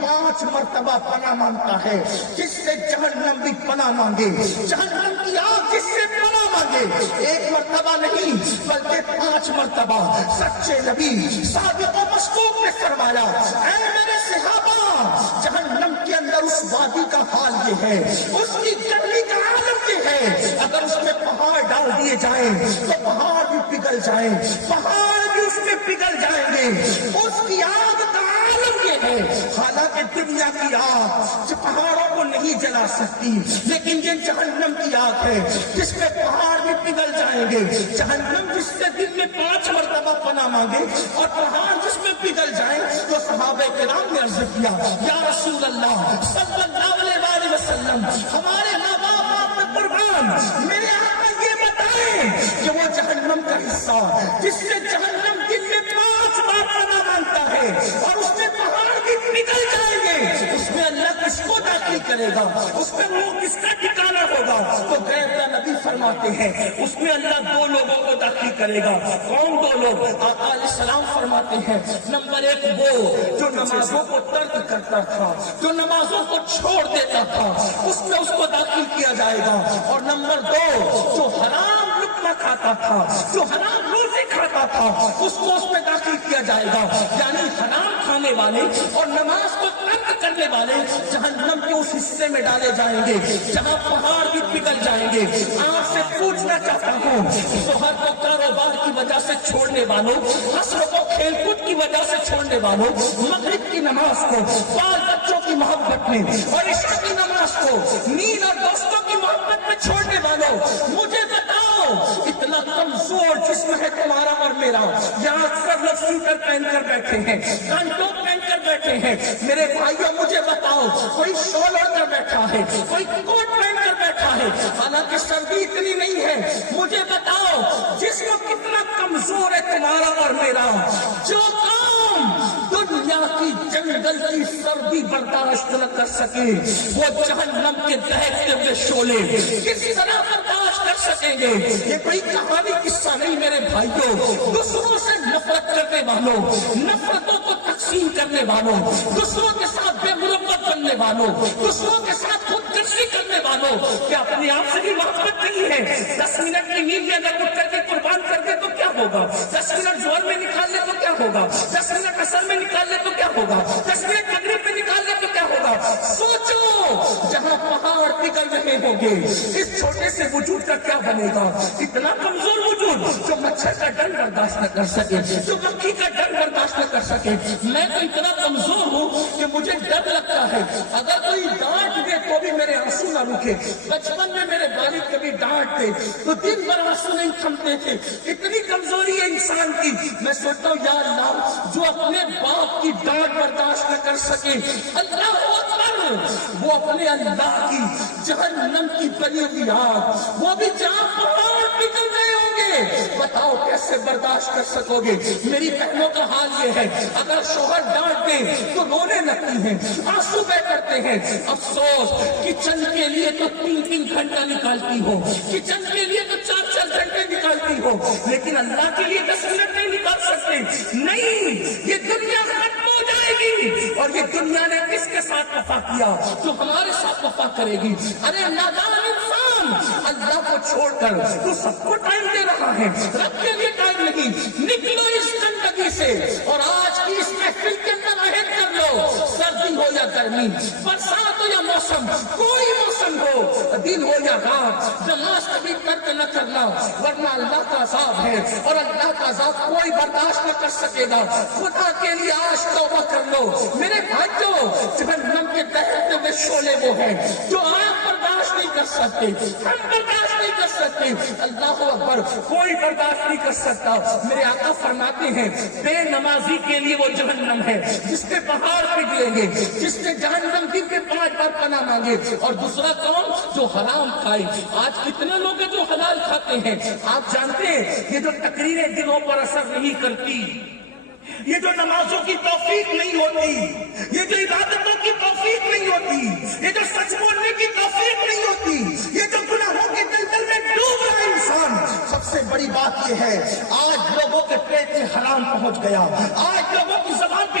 5 مرتبہ پناہ مانگتا ہے، جس سے جہنم بھی پناہ مانگے، جہنم کی آگ جس سے پناہ مانگے، 1 مرتبہ نہیں بلکہ 5 مرتبہ سچے نبی صادق و مصدوق نے فرمایا، اے میرے صحابہ، جہنم کے اندر اس وادی کا حال یہ ہے، اس کی گرمی کا عالم یہ ہے، اگر اس میں پہاڑ ڈال دیے جائیں تو پہاڑ بھی پگھل جائیں، پہاڑ بھی اس میں پگھل جائیں گے، اس کی آگ کا عالم یہ ہے۔ حالانکہ دنیا کی آگ جو پہاڑوں کو نہیں جلا سکتی، لیکن یہ جہنم کی آگ ہے جس میں پہاڑ بھی پگھل جائیں گے، جہنم جس سے دن میں 5 مرتبہ پناہ مانگے اور پہاڑ جس میں پگھل جائیں۔ تو صحابہ کرام نے عرض کیا، یا رسول اللہ صلی اللہ علیہ وسلم، ہمارے ماں باپ آپ میں قربان، میرے آقا یہ بتائیں کہ وہ جہنم کا حصہ جس سے جہنم دن میں 5 بار پناہ مانگتا ہے اور اس میں پہاڑ بھی پگھل جائیں گے، اس میں اللہ کس کو داخل کرے گا، اس میں وہ کس کا ٹھکانہ ہوگا؟ تو غیب کا نبی فرماتے ہیں اس میں اللہ 2 لوگوں کو داخل کرے گا۔ کون 2 لوگ؟ آقا علیہ السلام فرماتے ہیں، نمبر 1 وہ جو نمازوں کو ترک کرتا تھا، جو نمازوں کو چھوڑ دیتا تھا، اس میں اس کو داخل کیا جائے گا، اور نمبر 2 جو حرام لقمہ کھاتا تھا، جو حرام روزی کھاتا تھا، اس کو اس میں داخل کیا جائے گا۔ یعنی حرام کھانے والے اور نماز کو ترک کرنے والے جہنم کے اس حصے میں ڈالے جائیں گے جہاں پہاڑ بھی پگھل جائیں گے۔ آپ سے پوچھنا چاہتا ہوں، شوہر کو کاروبار کی وجہ سے چھوڑنے والوں، نسل کو کھیل کود کی وجہ سے چھوڑنے والوں، مغرب کی نماز کو بال بچوں کی محبت میں اور عشاء کی نماز کو نیند اور دوستوں کی محبت میں چھوڑنے والوں، مجھے بتاؤ اتنا کمزور جسم ہے تمہارا اور میرا، یہاں اکثر لوگ سوٹر پہن کر بیٹھے ہیں، کانٹوپ پہن کر بیٹھے ہیں، میرے بھائیوں مجھے بتاؤ کوئی شال اوڑھ کر بیٹھا ہے، کوئی کوٹ پہن کر بیٹھا ہے، حالانکہ سردی اتنی نہیں ہے، مجھے بتاؤ جسم کتنا کمزور ہے تمہارا اور میرا، جو کام دنیا کی جنگل کی سردی برداشت نہ کر سکے وہ جہنم کے دہتے ہوئے شعلے کس طرح برداشت کر سکیں گے؟ یہ کوئی کہانی قصہ نہیں میرے بھائیوں، دوسروں سے نفرت کرنے والوں، نفرتوں کو تقسیم کرنے والوں، دوسروں کے ساتھ بے مربت بننے والوں، دوسروں کے ساتھ خود کشی کرنے والوں، کیا اپنے آپ سے بھی محبت نہیں ہے؟ 10 منٹ کی نیند اگر اٹھ کر کے قربان کر دے تو کیا ہوگا؟ 10 منٹ ظہر میں نکال لے تو کیا ہوگا؟ 10 منٹ عصر میں نکال لے تو کیا ہوگا؟ 10 منٹ مغرب میں نکال لے تو کیا ہوگا؟ سوچو جہاں پہاڑ پگھل رہے ہوں گے اس چھوٹے سے وجود کا کیا بنے گا؟ اتنا کمزور وجود جو مچھر کا ڈر برداشت نہ کر سکے، جو مکھی کا ڈر برداشت نہ کر سکے۔ میں تو اتنا کمزور ہوں کہ مجھے ڈر لگتا ہے اگر کوئی ڈانٹ دے تو بھی میرے آنسو نہ رکے۔ بچپن میں میرے والد کبھی ڈانٹتے تو دن بھر آنسو نہیں تھمتے تھے، اتنی کمزوری ہے انسان کی۔ میں سوچتا ہوں یا اللہ جو اپنے باپ کی ڈانٹ برداشت نہ کر سکے، اللہ اکبر، وہ اپنے اللہ کی جہنم کی بلی ہوئی آگ، وہ بھی جہاں پہاڑ پگھل گئے ہوں گے، بتاؤ کیسے برداشت کر سکو گے؟ میری بہنوں کا حال یہ ہے، اگر شوہر ڈانٹ دے تو رونے لگتی ہیں، آنسو بہ کرتے ہیں۔ افسوس کچن کے لیے تو 3 گھنٹہ نکالتی ہو، کچن کے لیے تو 4 گھنٹے نکالتی ہو، لیکن اللہ کے لیے 10 منٹ نہیں نکال سکتے۔ نہیں، یہ دنیا ختم ہو جائے گی اور یہ دنیا نے کس کے ساتھ وفا کیا؟ جو ہمارے ساتھ وفا کرے گی۔ ارے نادان انسان، اللہ کو چھوڑ کر تو سب کو ٹائم دے رہا ہے، رب کے لیے ٹائم نہیں۔ نکلو اس زندگی سے اور آج کی اس محفل کے اندر عہد کر لو، سردی ہو یا گرمی، برسات ہو یا موسم، کوئی موسم ہو، دن ہو یا رات، نماز کبھی ترک نہ کرنا، ورنہ اللہ کا عذاب ہے اور اللہ کا عذاب کوئی برداشت نہ کر سکے گا۔ خدا کے لیے آج توبہ کر لو میرے بھائیوں، جہنم کے دہتے ہوئے شعلے وہ ہیں جو آپ برداشت نہیں کر سکتے، ہم برداشت نہیں کر سکتے۔ اللہ اکبر، کوئی برداشت نہیں کر سکتا۔ میرے آقا فرماتے ہیں بے نمازی کے لیے وہ جہنم ہے جس کے پہاڑ پگھلیں گے، جس نے جہنم دن کے 5 بار پناہ مانگے۔ اور دوسرا کون؟ جو حرام کھائے۔ آج کتنے لوگ ہیں جو حلال کھاتے ہیں؟ آپ جانتے ہیں یہ جو تقریریں دلوں پر اثر نہیں کرتی، یہ جو نمازوں کی توفیق نہیں ہوتی، یہ جو عبادتوں کی توفیق نہیں ہوتی، یہ جو سچ بولنے کی توفیق نہیں ہوتی، یہ جو گناہوں کے دلدل میں ڈوب رہا ہے انسان، سب سے بڑی بات یہ ہے آج لوگوں کے پیٹ میں حرام پہنچ گیا، آج لوگوں کی زبان پہ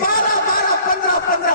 12-12, 15-15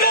2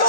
2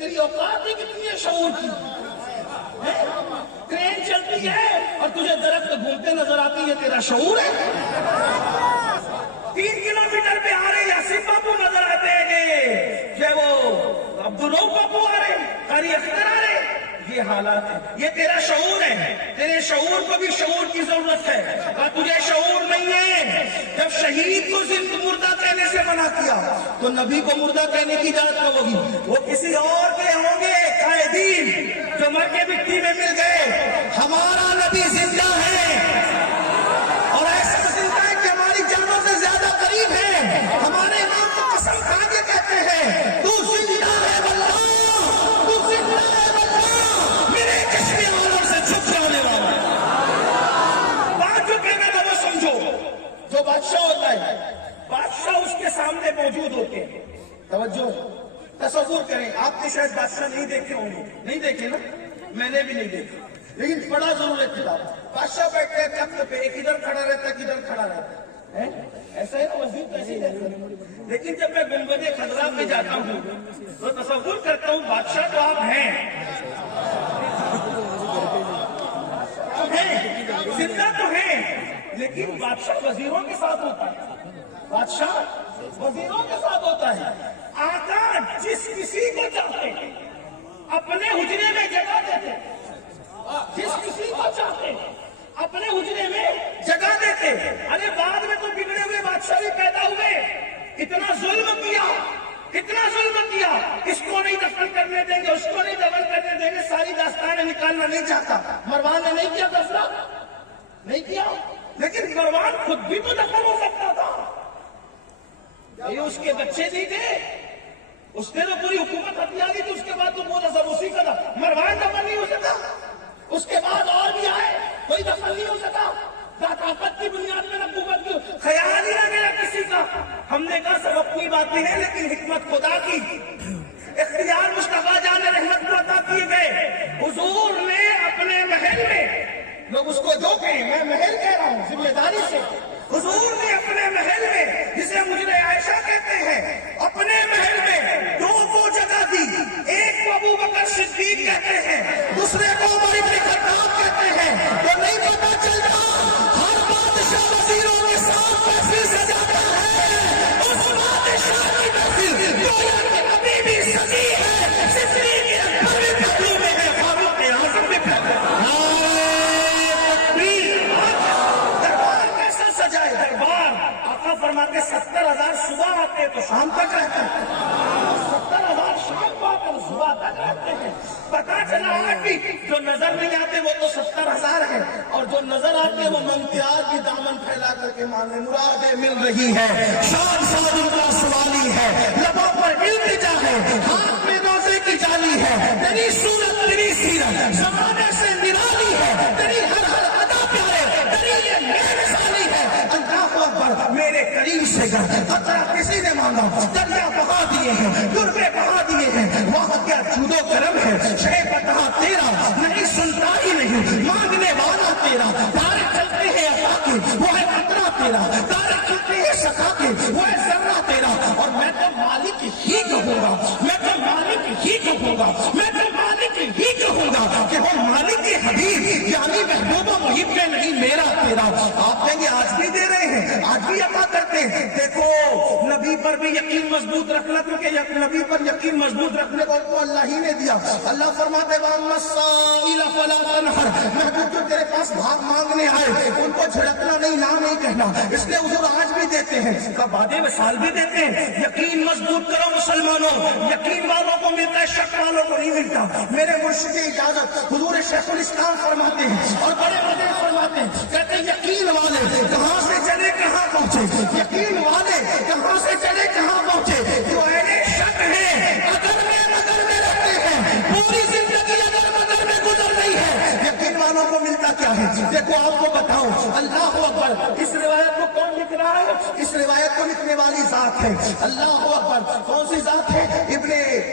تیری اوقات ہی کتنی ہے شعور کی؟ ٹرین چلتی ہے اور تجھے درخت گھومتے نظر آتی ہے، تیرا شعور ہے؟ 3 کلومیٹر پہ آ رہے یاسین بابو نظر آتے ہیں کہ وہ عبدالرؤف بابو آ رہے، قاری اختر آ رہے. یہ حالات ہیں، یہ تیرا شعور ہے. تیرے شعور کو بھی شعور کی ضرورت ہے. اور تجھے شعور نہیں ہے. جب شہید کو زند مردہ کہنے سے منع کیا تو نبی کو مردہ کہنے کی اجازت کب ہوگی؟ وہ کسی اور کے ہوں گے قائدین جو مر کے مٹی میں مل گئے. ہمارا نبی زندہ ہے اور ایسا زندہ ہے کہ ہماری جانوں سے زیادہ قریب ہے. ہمارے امام کو قسم کھا کے کہتے ہیں تو زندہ ہے واللہ، تو زندہ ہے واللہ، میرے چشمے والوں سے چھپ جانے والا ہے. بات جو کہنا تھا وہ سمجھو. جو بادشاہ ہوتا ہے بادشاہ اس کے سامنے موجود ہوتے ہیں. توجہ، تصور کریں، آپ نے شاید بادشاہ نہیں دیکھے ہوں گے. نہیں دیکھے نا؟ میں نے بھی نہیں دیکھا، لیکن پڑھا ضرور ہے کتاب. بادشاہ بیٹھے تخت پہ، ایک ادھر کھڑا رہتا ہے کدھر کھڑا رہتا ہے. ایسا ہے نا؟ وزیر کیسے رہتا ہے. لیکن جب میں گنبد خضرا پہ جاتا ہوں تو تصور کرتا ہوں بادشاہ تو آپ ہیں، زندہ تو ہیں، لیکن بادشاہ وزیروں کے ساتھ ہوتا ہے. بادشاہ وزیروں کے ساتھ ہوتا ہے. آقا جس کسی کو چاہتے ہیں اپنے حجرے میں جگہ دیتے، جس کسی کو چاہتے ہیں اپنے حجرے میں جگہ دیتے. ارے بعد میں تو بگڑے ہوئے بادشاہ بھی پیدا ہوئے. اتنا ظلم کیا، اتنا ظلم کیا، اس کو نہیں دفن کرنے دیں گے، اس کو نہیں دفن کرنے دیں گے. ساری داستانیں نکالنا نہیں چاہتا. مروان نے نہیں کیا فیصلہ، نہیں کیا. لیکن مروان خود بھی تو دفن ہو سکتا تھا. یہ اس کے بچے نہیں تھے، اس نے تو پوری حکومت ہتھیا لی تھی. اس کے بعد تو وہ نظر اسی کا تھا. مروان دفن نہیں ہو سکا. اس کے بعد اور بھی آئے، کوئی دفن نہیں ہو سکا. طاقت کی بنیاد میں نبوت کی خیال ہی نہ گیا کسی کا. ہم نے کہا سب اپنی باتیں ہیں لیکن حکمت خدا کی. اختیار مصطفیٰ جان رحمت کو عطا کیے گئے. حضور نے اپنے محل میں، لوگ اس کو جو کہیں، میں محل کہہ رہا ہوں ذمہ داری سے. حضور نے اپنے محل میں، جسے مجرے عائشہ کہتے ہیں، اپنے محل میں 2 کو جگہ دی. ایک کو ابو بکر صدیق کہتے ہیں، دوسرے کو عمر بن خطاب کہتے ہیں. تو نہیں پتا چلتا ہر بادشاہ وزیروں کے ساتھ محفل سجاتا ہے. اس بادشاہ کی محفل گویا کہ ابھی بھی سجی ہے. صدیق اکبر بھی پہلو میں ہے، فاروق اعظم بھی پہلو میں. سجائے دربار. آقا فرماتے 70,000 صبح آتے تو شام تک رہتے ہیں، 70,000 شام کو آتے صبح تک رہتے ہیں. پتا چلا آج بھی جو نظر نہیں آتے وہ تو 70,000 ہیں، اور جو نظر آتے وہ ممتاز کی دامن پھیلا کر کے مانگے مرادیں مل رہی ہے. شان شاد ان کا سوالی ہے، لبوں پر التجا ہے، ہاتھ میں روزے کی جالی ہے. تیری صورت تیری سیرت زمانے سے نرالی ہے. تیری ہر ہر ادا پیارے، تیری یہ مثالی ہے. اللہ اکبر. میرے قریب سے قطرہ کسی نے مانگا، دریا بہا دیے ہیں، گربے بہا دیے ہیں. وہاں کیا جود و کرم ہے. شے بتا تیرا نہیں سنتا ہی نہیں، مانگنے والا تیرا. تارے چلتے ہیں عطا کے، وہ ہے قطرہ تیرا. تارے چلتے ہیں سکھا کے، وہ ہے ذرہ تیرا. اور میں تو مالک ہی کہوں گا، میں تو مالک ہی کہوں گا، میں تو مالک ہی کہوں گا کہ وہ مالک کے حبیب یعنی محبوب و محب کے نہیں میرا تیرا. آپ کہیں گے آج بھی دے رہے ہیں، آج بھی عطا کرتے ہیں. دیکھو نبی پر بھی یقین مضبوط رکھنا، کیونکہ نبی پر یقین مضبوط رکھنے کو تو اللہ ہی نے دیا. اللہ فرماتے وَأَمَّا السَّائِلَ فَلَا تَنْهَرْ. محبوب جو تیرے پاس بھاگ مانگنے آئے ان کو جھڑکنا نہیں، نہ نہیں کہنا. اس لیے حضور آج بھی دیتے ہیں، بعد وصال بھی دیتے ہیں. یقین مضبوط کرو مسلمانوں. یقین والوں کو ملتا ہے، شک والوں کو نہیں ملتا. میرے مرشد اجازت حضور شیخ الاسلام فرماتے ہیں اور بڑے بڑے فرماتے ہیں، کہتے ہیں یقین والے کہاں سے چلے کہاں پہنچے. یقین والے کہاں سے چلے کہاں پہنچے. جو اہل شک ہے اگر میں رہتے ہیں، پوری زندگی اگر مگر میں گزر رہی ہے. یقین والوں کو ملتا کیا ہے؟ دیکھو آپ کو بتاؤ. اللہ اکبر. اس روایت کو کون لکھ رہا ہے؟ اس روایت کو لکھنے والی ذات ہے. اللہ اکبر. کون سی ذات ہے؟ ابن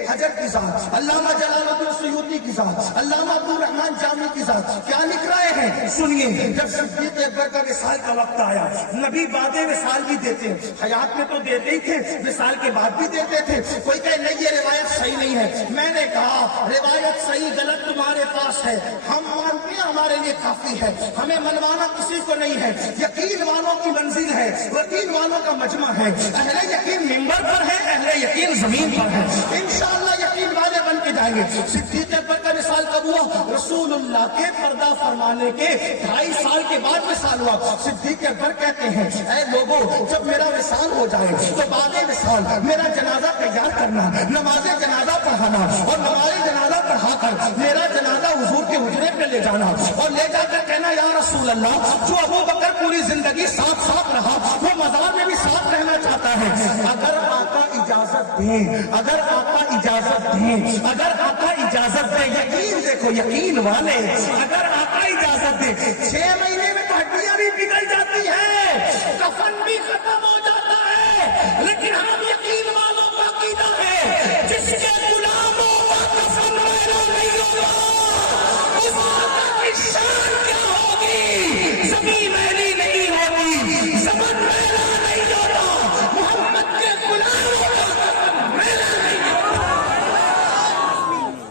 حجر کی ذات. علامہ جلال الدین سیوطی کی ذات، علامہ عبدالرحمن جامی کی ذات کیا لکھ رہے ہیں سنیے. جب صدیق اکبر کا وصال کا وقت آیا، نبی بعد وصال بھی دیتے ہیں، حیات میں تو دیتے ہی تھے، وصال کے بعد بھی دیتے تھے. کوئی کہے نہیں یہ روایت صحیح نہیں ہے. میں نے کہا روایت صحیح غلط تمہارے پاس ہے، ہم مانتے ہیں ہمارے لیے کافی ہے، ہمیں منوانا کسی کو نہیں ہے. یقین والوں کی منزل ہے، یقین والوں کا مجمع ہے. اہل یقین ممبر پر ہے، اہل یقین زمین پر ہے. انشاءاللہ یقین والے بن کے جائیں گے. صدیق اکبر کا وصال کب ہوا؟ رسول اللہ کے پردہ فرمانے کے 2.5 سال کے بعد وصال ہوا. صدیق اکبر کہتے ہیں اے لوگوں، جب میرا وصال ہو جائے تو بعد وصال میرا جنازہ تیار کرنا، نماز جنازہ پڑھانا، اور نماز جنازہ پڑھا کر میرا جنازہ حضور کے حجرے پہ لے جانا، اور لے جا کر کہنا یا رسول اللہ، جو ابو بکر پوری زندگی ساتھ رہا وہ مزار میں بھی ساتھ رہنا چاہتا ہے. اگر آقا اجازت دیں، اگر آقا اجازت دیں، اگر آقا اجازت دیں، یقین دیکھو یقین والے، اگر آقا اجازت دیں 6 مہینے میں تو ہڈیاں بھی پگھل جاتی ہے، کفن بھی ختم ہو جاتا ہے، لیکن ہم یقین والوں کا عقیدہ ہے جس کے غلاموں کا کفن میلا نہیں ہوگا اس آقا کی شان کیا ہوگی؟ زمین میلی نہیں ہوگی، زمن میلا نہیں ہوگا، محمد کے غلاموں کا کفن میلا نہیں ہوگا.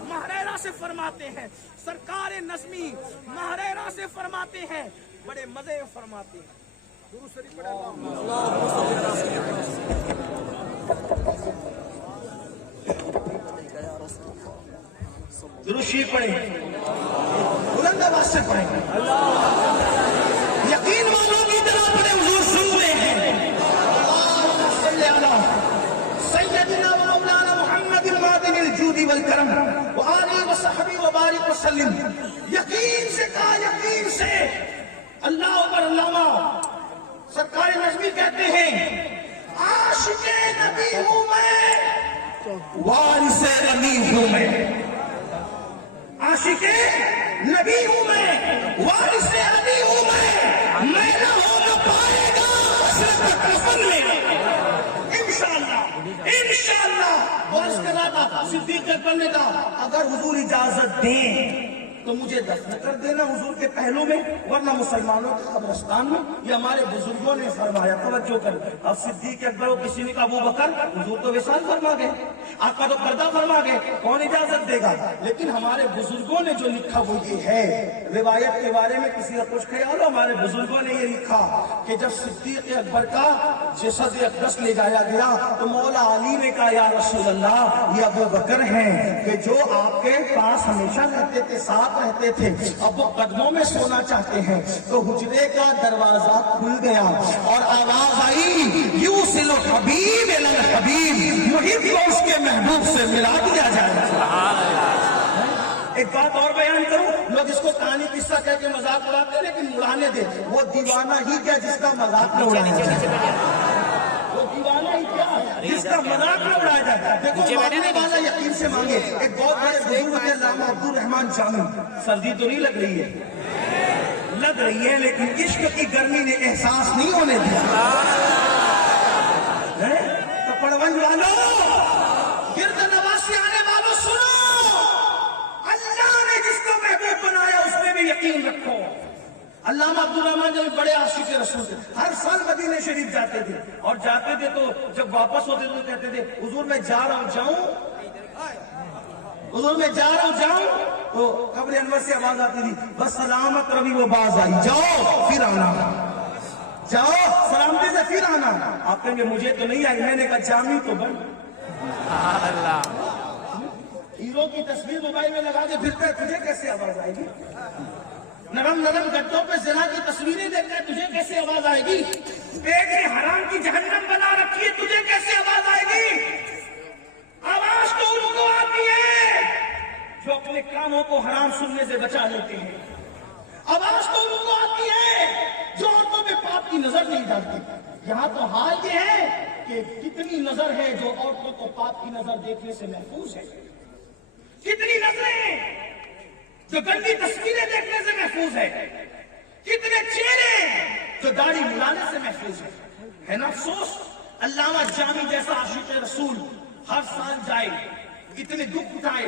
مہریرہ سے فرماتے ہیں، سرکار نظمی مہریرہ سے فرماتے ہیں، بڑے مزے فرماتے ہیں. درود شریف پڑھیں. درود شریف پڑھیں. بلند آواز سے پڑھیں. یقین والوں کی طرح پڑھیں. حضور سنتے ہیں اللہم صلی علی سیدنا و مولانا محمد المعدن الجود والکرم وآلہ وصحبہ وبارک وسلم. یقین سے کہا، یقین سے. اللہ اکبر. علامہ سرکار نظمی کہتے ہیں عاشق نبی ہوں میں، وارث علی ہوں میں. عاشق نبی ہوں میں، وارث علی ہوں میں. میرا ہو نہ پائے گا صرف کفن میں انشاءاللہ انشاءاللہ. وارث کر رہا تھا صدیق اکبر نے کہا اگر حضور اجازت دیں تو مجھے دفن کر دینا حضور کے پہلو میں، ورنہ مسلمانوں کے قبرستان میں. یہ ہمارے بزرگوں نے فرمایا. توجہ کر. اب صدیق اکبر کو کسی نے کہا ابو بکر، حضور تو وصال فرما گئے، آقا تو پردہ فرما گئے، کون اجازت دے گا؟ لیکن ہمارے بزرگوں نے جو لکھا وہ یہ ہے. روایت کے بارے میں کسی کا کچھ خیال ہو، ہمارے بزرگوں نے یہ لکھا کہ جب صدیق اکبر کا جسد اقدس لے جایا گیا تو مولا علی نے کہا یا رسول اللہ، یہ ابو بکر ہیں کہ جو آپ کے پاس ہمیشہ رہتے تھے، ساتھ رہتے تھے، اب وہ قدموں میں سونا چاہتے ہیں. تو حجرے کا دروازہ کھل گیا اور آواز آئی یوصل حبیب الی الحبیب، محب کو اس کے محبوب سے ملا دیا جائے. ایک بات اور بیان کروں، لوگ اس کو کہانی قصہ کہہ کے مذاق اڑاتے ہیں، لیکن اڑانے دے. وہ دیوانہ ہی کیا جس کا مذاق نہ اڑایا جائے، وہ دیوانہ ہی کیا جس کا مذاق نہ اڑایا جائے. دیکھو مانگنے والا یقین سے مانگے. ایک بہت بڑے بزرگ تھے علامہ عبدالرحمن جامی. سردی تو نہیں لگ رہی ہے، لگ رہی ہے، لیکن عشق کی گرمی نے احساس نہیں ہونے دیا. کپڑوند والوں، گرد نواز سے آنے والوں سنو، اللہ نے جس کو محبوب بنایا اس میں بھی یقین رکھو. علامہ عبدالرحمن جب بڑے عاشق رسول تھے، ہر سال مدینہ شریف جاتے تھے، اور جاتے تھے تو جب واپس ہوتے تھے تو کہتے تھے حضور میں جا رہا ہوں جاؤں، حضور میں جا رہا ہوں جاؤں. تو قبر انور سے آواز آتی تھی بس سلامت روی وہ باز آئی، جاؤ پھر آنا، جاؤ سلامتی سے پھر آنا. آپ کہیں گے مجھے تو نہیں آئی. میں نے کہا جامی تو بن. ہیرو کی تصویر موبائل میں لگا کے پھرتا ہے، تجھے کیسے آواز آئے گی؟ نرم نرم گڈوں پہ زنا کی تصویریں دیکھتا ہے، تجھے کیسے آواز آئے گی؟ پیٹ میں حرام کی جہنم بنا رکھی ہے، تجھے کیسے آواز آئے گی؟ آواز تو ان کو آتی ہے جو اپنے کانوں کو حرام سننے سے بچا لیتے ہیں. آواز تو ان کو آتی ہے جو عورتوں پہ پاپ کی نظر نہیں ڈالتی. یہاں تو حال یہ ہے کہ کتنی نظر ہے جو عورتوں کو پاپ کی نظر دیکھنے سے محفوظ ہے، کتنی نظریں جو گندی تصویریں دیکھنے سے محفوظ ہے، کتنے چہرے جو داڑھی ملانے سے محفوظ ہے نا افسوس. علامہ جامی جیسا عاشق رسول ہر سال جائے، اتنے دکھ اٹھائے،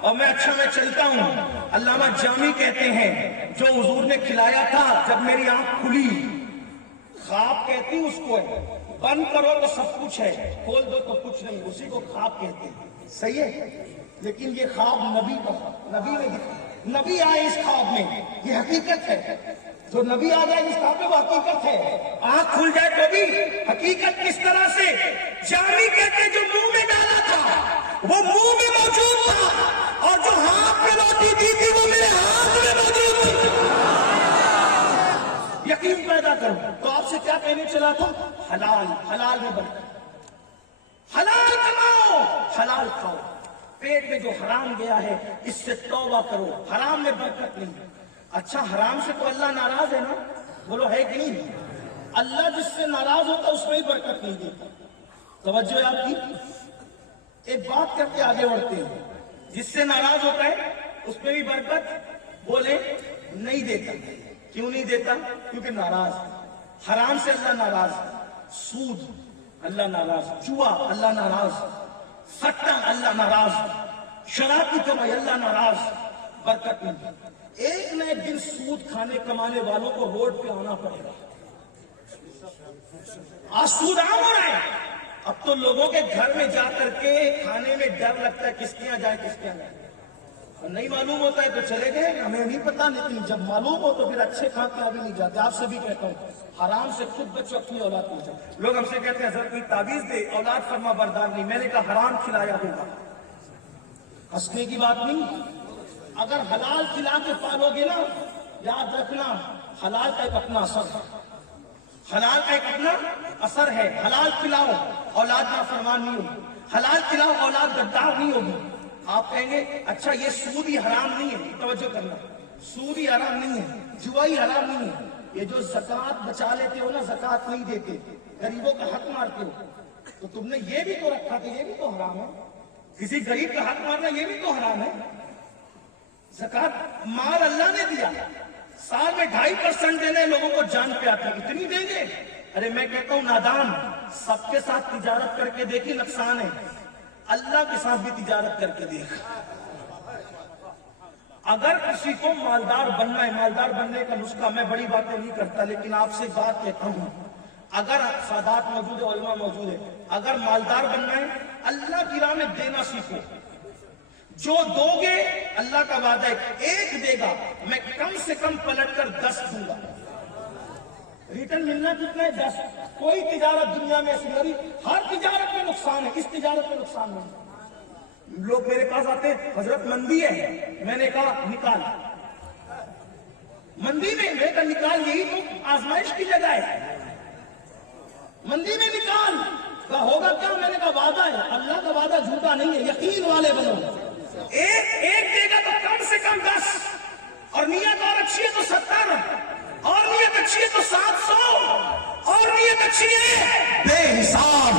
اور میں چلتا ہوں. علامہ جامی کہتے ہیں جو حضور نے کھلایا تھا جب میری آنکھ کھلی, خواب کہتی اس کو ہے, بند کرو تو سب کچھ ہے, کھول دو تو کچھ نہیں, اسی کو خواب کہتے ہیں. صحیح ہے, لیکن یہ خواب نبی کا, نبی نے دکھایا, نبی آئے اس خواب میں, یہ حقیقت ہے. جو نبی آ جائے اس خواب میں وہ حقیقت ہے. آنکھ کھل جائے تو بھی حقیقت کس طرح سے؟ جامی کہتے جو منہ میں ڈالا تھا وہ منہ میں موجود تھا, اور جو ہاتھ میں روٹی دی تھی وہ میرے ہاتھ میں موجود تھی. یقین پیدا کرو. تو آپ سے کیا کہنے چلا تھا؟ حلال, حلال میں برکت, حلال کماؤ, حلال کھاؤ. پیٹ میں جو حرام گیا ہے اس سے توبہ کرو, حرام میں برکت نہیں. اچھا, حرام سے تو اللہ ناراض ہے نا؟ بولو ہے کہ نہیں؟ اللہ جس سے ناراض ہوتا اس میں ہی برکت نہیں دیتا. توجہ ہے آپ کی؟ ایک بات کر کے آگے بڑھتے ہیں. جس سے ناراض ہوتا ہے اس میں بھی برکت بولے نہیں دیتا. کیوں نہیں دیتا؟ کیونکہ ناراض. حرام سے اللہ ناراض, سود اللہ ناراض, جوا اللہ ناراض, سٹا اللہ ناراض, شراب کی کمائی اللہ ناراض, برکت نہیں. ایک نہ ایک دن سود کھانے کمانے والوں کو روڈ پہ آنا پڑے گا. آج سود عام ہو رہا ہے. اب تو لوگوں کے گھر میں جا کر کے کھانے میں ڈر لگتا ہے کس کے یہاں جائے کس کے یہاں جائے. نہیں معلوم ہوتا ہے تو چلے گئے, ہمیں نہیں پتا, لیکن جب معلوم ہو تو پھر اچھے کھا کے آگے نہیں جاتے. آپ سے بھی کہتا ہوں حرام سے خود بچو, اپنی اولاد کو بچاؤ. لوگ ہم سے کہتے ہیں حضرت کوئی تعویذ دے, اولاد فرما بردار نہیں. میں نے کہا حرام کھلایا ہوگا, ہنسنے کی بات نہیں. اگر حلال کھلا کے پالو گے نا, یاد رکھنا حلال کا ایک اپنا اثر ہے, حلال کا ایک اپنا اثر ہے. حلال کھلاؤ اولاد نافرمان نہیں ہوگی, حلال کھلاؤ اولاد غدار نہیں ہوگی. آپ کہیں گے اچھا یہ سود ہی حرام نہیں ہے, توجہ کرنا, سود ہی حرام نہیں ہے, جوا ہی حرام نہیں ہے. یہ جو زکوٰۃ بچا لیتے ہو نا, زکوٰۃ نہیں دیتے, غریبوں کا حق مارتے ہو, تو تم نے یہ بھی تو رکھا کہ یہ بھی تو حرام ہے. کسی غریب کا حق مارنا یہ بھی تو حرام ہے. زکوٰۃ مال اللہ نے دیا, سال میں 2.5% دینے, لوگوں کو جان پہ آتی, اتنی دیں گے. ارے میں کہتا ہوں نادان, سب کے ساتھ تجارت کر کے دیکھی نقصان ہے, اللہ کے ساتھ بھی تجارت کر کے دیکھ. اگر کسی کو مالدار بننا ہے, مالدار بننے کا نسخہ, میں بڑی باتیں نہیں کرتا لیکن آپ سے بات کہتا ہوں, اگر سادات موجود ہے, علماء موجود ہے, اگر مالدار بننا ہے اللہ کی راہ میں دینا سیکھو. جو دو گے اللہ کا وعدہ ہے, ایک دے گا میں کم سے کم پلٹ کر 10 دوں گا. ریٹرن ملنا کتنا ہے؟ 10. کوئی تجارت دنیا میں ایسی نہیں, ہر تجارت میں نقصان ہے, اس تجارت میں نقصان نہیں. لوگ میرے پاس آتے ہیں حضرت مندی ہے, میں نے کہا نکال. مندی میں میں کہا نکال, یہی تو آزمائش کی جگہ ہے, مندی میں نکال. کہا ہوگا کیا؟ میں نے کہا وعدہ ہے, اللہ کا وعدہ جھوٹا نہیں ہے, یقین والے بنو. ایک دے گا تو کم سے کم 10, اور نیت اور اچھی ہے تو 70, اور نیت اچھی ہے تو 700, اور نیت اچھی ہے بے حساب.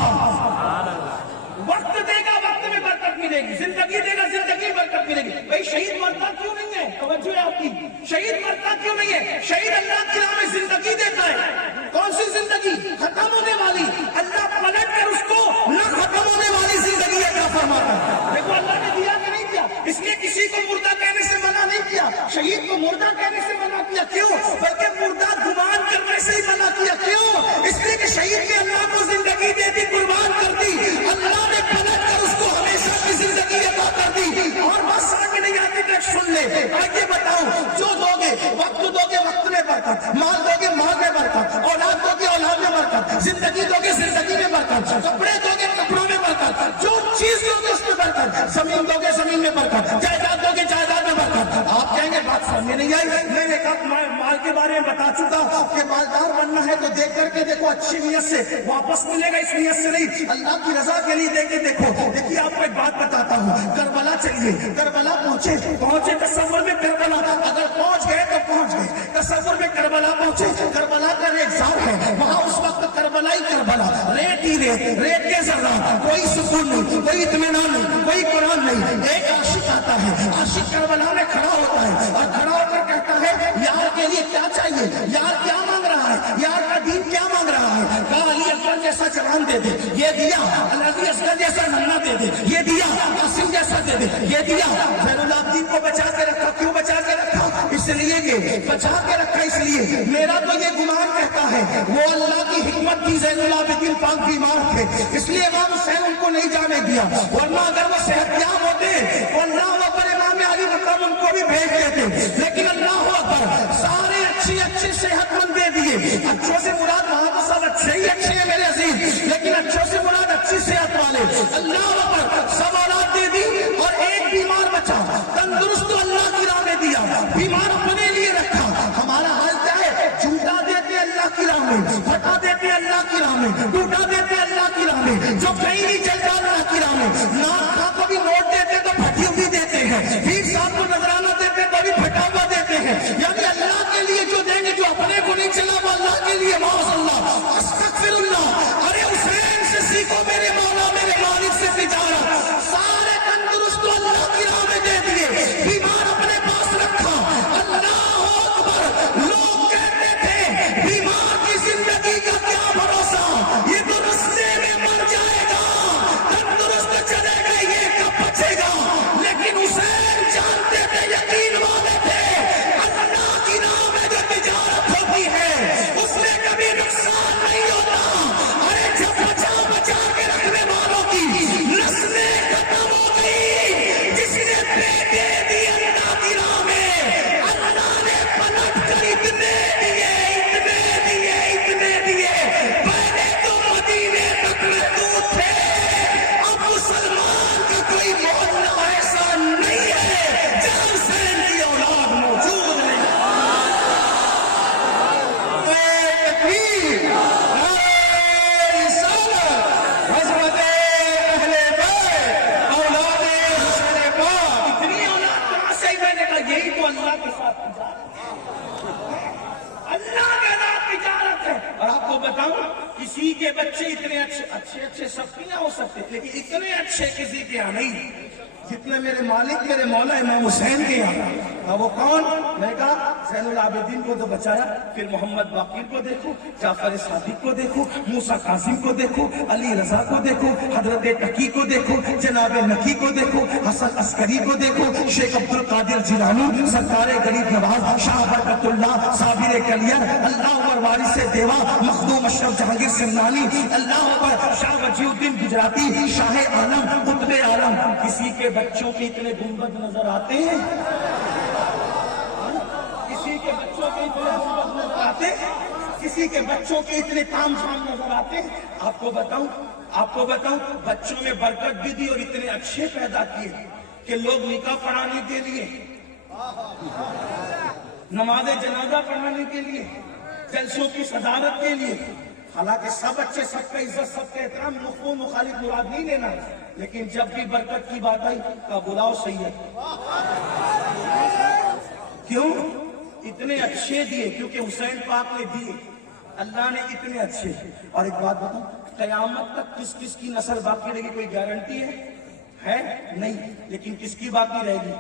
وقت دے گا, وقت میں برکت ملے گی. زندگی دے گا, زندگی میں برکت ملے گی. بھائی شہید مرتا کیوں نہیں ہے؟ توجہ ہے آپ کی, شہید مرتا کیوں نہیں ہے؟ شہید اللہ کی راہ میں زندگی دیتا ہے. کون سی زندگی؟ ختم ہونے والی. اللہ پلٹ کر اس کو نہ ختم ہونے والی زندگی عطا فرماتا ہے. دیکھو اللہ نے دیا کہ نہیں دیا. اس نے کسی کو مردہ کہنے سے منع نہیں کیا, شہید کو مردہ کہنے سے منع کیا. کیوں؟ بلکہ مردہ گمان کرنے سے ہی منع کیا. کیوں؟ اس لیے کہ شہید نے اللہ کو زندگی دے دی, قربان کر دی, اللہ نے پلٹ کر اس کو ہمیشہ کی زندگی عطا کر دی. اور بس آگے نہیں آتی کہ سن لے, آگے بتاؤ, جو دو گے وقت دو گے, وقت میں برکت, مال دو گے مال میں برکت, اولاد دو گے اولاد میں برکت, زندگی دو گے زندگی میں برکت, کپڑے دو گے کپڑوں میں برکت, جو چیز دو گے اس میں برکت, زمین دو گے زمین میں برکت, جائیداد دو گے جائیداد میں برکت. آپ کہیں گے بات سمجھ نہیں آئی. میں نے کہا مال کے بارے میں بتا چکا کہ مالدار بننا ہے تو دیکھ کر کے دیکھو, اچھی نیت سے واپس ملے گا, اس نیت سے نہیں, اللہ کی رضا کے لیے دے کے دیکھو. دیکھیے آپ کو ایک بات بتاتا ہوں, کربلا چلیے, کربلا پہنچے تصور میں کربلا, اگر پہنچ گئے تو پہنچ گئے, تصور میں کربلا پہنچے, کربلا کا ریگزار ہے, وہاں اس وقت کربلا ہی کربلا, ریت ہی ریت کے ذرہ, کوئی سکون نہیں, کوئی اطمینان نہیں, کوئی قرآن نہیں. ایک عاشق آتا ہے, عاشق کربلا میں کھڑا ہوتا ہے, اور کھڑا ہو کر کہتا ہے یار کے لیے کیا چاہیے, یار کیا مانگ رہا ہے, یار کا دین کیا مانگ رہا ہے. کہا علی اکبر کے جیسا جوان دے دے، یہ دیا علی اصغر جیسا ننا دے دے، یہ دیا قاسم جیسا دے دے، یہ دیا زین العابدین کو بچا کے رکھا. کیوں بچا کے رکھا؟ اس لیے کہ بچا کے رکھا اس لیے میرا تو یہ گمان کہتا ہے وہ اللہ کی حکمت تھی. زین العابدین پاک بیمار تھے اس لیے امام حسین ان کو نہیں جانے دیا، ورنہ اگر وہ صحتیاب ہوتے تو اللہ اکبر امام علی مقام ان کو بھی بھیج دیتے. لیکن اللہ اکبر سارے اچھے صحت مند دے دیے. اچھوں سے مراد وہاں تو سب اچھے ہی اچھے ہیں میرے عزیز، لیکن اچھوں سے مراد اچھی صحت والے. اللہ اکبر سب اولاد دے دی اور ایک بیمار بچا. تندرست تو اللہ کی راہ میں دیا، بیمار اپنے لیے رکھا. ہمارا حال کیا ہے؟ جھوٹا دیتے اللہ کی راہ میں، پھٹا دیتے اللہ کی راہ میں، ٹوٹا دیتے اللہ کی راہ میں، جو کہیں نہیں چلتا اللہ کی راہ میں. ناک خواہ کو بھی نوٹ دیتے تو پھٹی ہوئی دیتے ہیں، پیر صاحب کو نذرانہ دیتے تو بھی پھٹا ہوا دیتے ہیں. یعنی اللہ کے لیے جو دیں گے، جو اپنے کو نہیں چلا وہ اللہ کے لیے. معاذ اللہ، استغفر اللہ. ارے حسین سے سیکھو میرے مولا میرے مالک سے تجارت. سارے تندرست تو اللہ کی راہ میں دے دیے، بیمار اپنے پاس رکھا. اللہ اکبر. لوگ کہتے تھے بیمار کی زندگی کا کیا بھروسہ، یہ تو رستے میں مر جائے گا، تندرست چلے گا، یہ کب بچے گا. لیکن حسین جانتے تھے، یقین والے تھے، اللہ کی راہ میں جو تجارت ہوتی ہے اس میں کبھی نقصان نہیں ہوتا. ارے جب بچا کے رکھنے والوں کی نسلیں ختم ہو گئی، جس نے بیٹے دی اللہ کی راہ میں، اللہ نے پلٹ کر اتنے دیے. پہلے تو مدینے تک محدود تھے، اب مسلمان کا کوئی محلہ ایسا نہیں ہے جہاں حسین کی اولاد موجود نہیں. اتنی اولاد کہاں سے؟ میں نے کہا یہی تو اللہ کے ساتھ تجارت ہے، اللہ کے ساتھ تجارت ہے. اور آپ کو بتاؤں کسی کے بچے اتنے اچھے سب کے یہاں ہو سکتے، لیکن اتنے اچھے کسی کے یہاں نہیں جتنے میرے مالک میرے مولا امام حسین کے یہاں. وہ کون؟ میں نے کہا زین العابدین کو تو بچایا، پھر محمد باقر کو دیکھو، جعفر صادق کو دیکھو، موسیٰ کاظم کو دیکھو، علی رضا کو دیکھو، حضرت تقی کو دیکھو، جناب نقی کو دیکھو، حسن عسکری کو دیکھو، شیخ عبد القادر جیلانی، سرکار غریب نواز، شاہ برکت اللہ، صابر کلیر، اللہ اکبر، وارث دیوا، مخدوم اشرف جہانگیر سمنانی، اللہ اکبر، شاہ وجیہ الدین گجراتی، شاہ عالم، قطب عالم. کسی کے بچوں کے اتنے گنبد نظر آتے ہیں؟ کسی کے بچوں کے اتنے گنبد نظر آتے ہیں؟ کسی کے بچوں کے اتنے کام جھام نظر آتے ہیں؟ آپ کو بتاؤں بچوں میں برکت بھی دی اور اتنے اچھے پیدا کیے کہ لوگ نکاح پڑھانے کے لیے، نماز جنازہ پڑھانے کے لیے، جلسوں کی صدارت کے لیے، حالانکہ سب اچھے، سب کا عزت، سب کا احترام، مفہوم مخالف مراد نہیں لینا، لیکن جب بھی برکت کی بات آئی کہا بلاؤ سید. کیوں؟ اتنے اچھے دیے، کیونکہ حسین پاک نے دیے، اللہ نے اتنے اچھے. اور ایک بات بتاؤں، قیامت تک کس کس کی نسل باقی رہے گی کوئی گارنٹی ہے نہیں، لیکن کس کی باقی رہے گی؟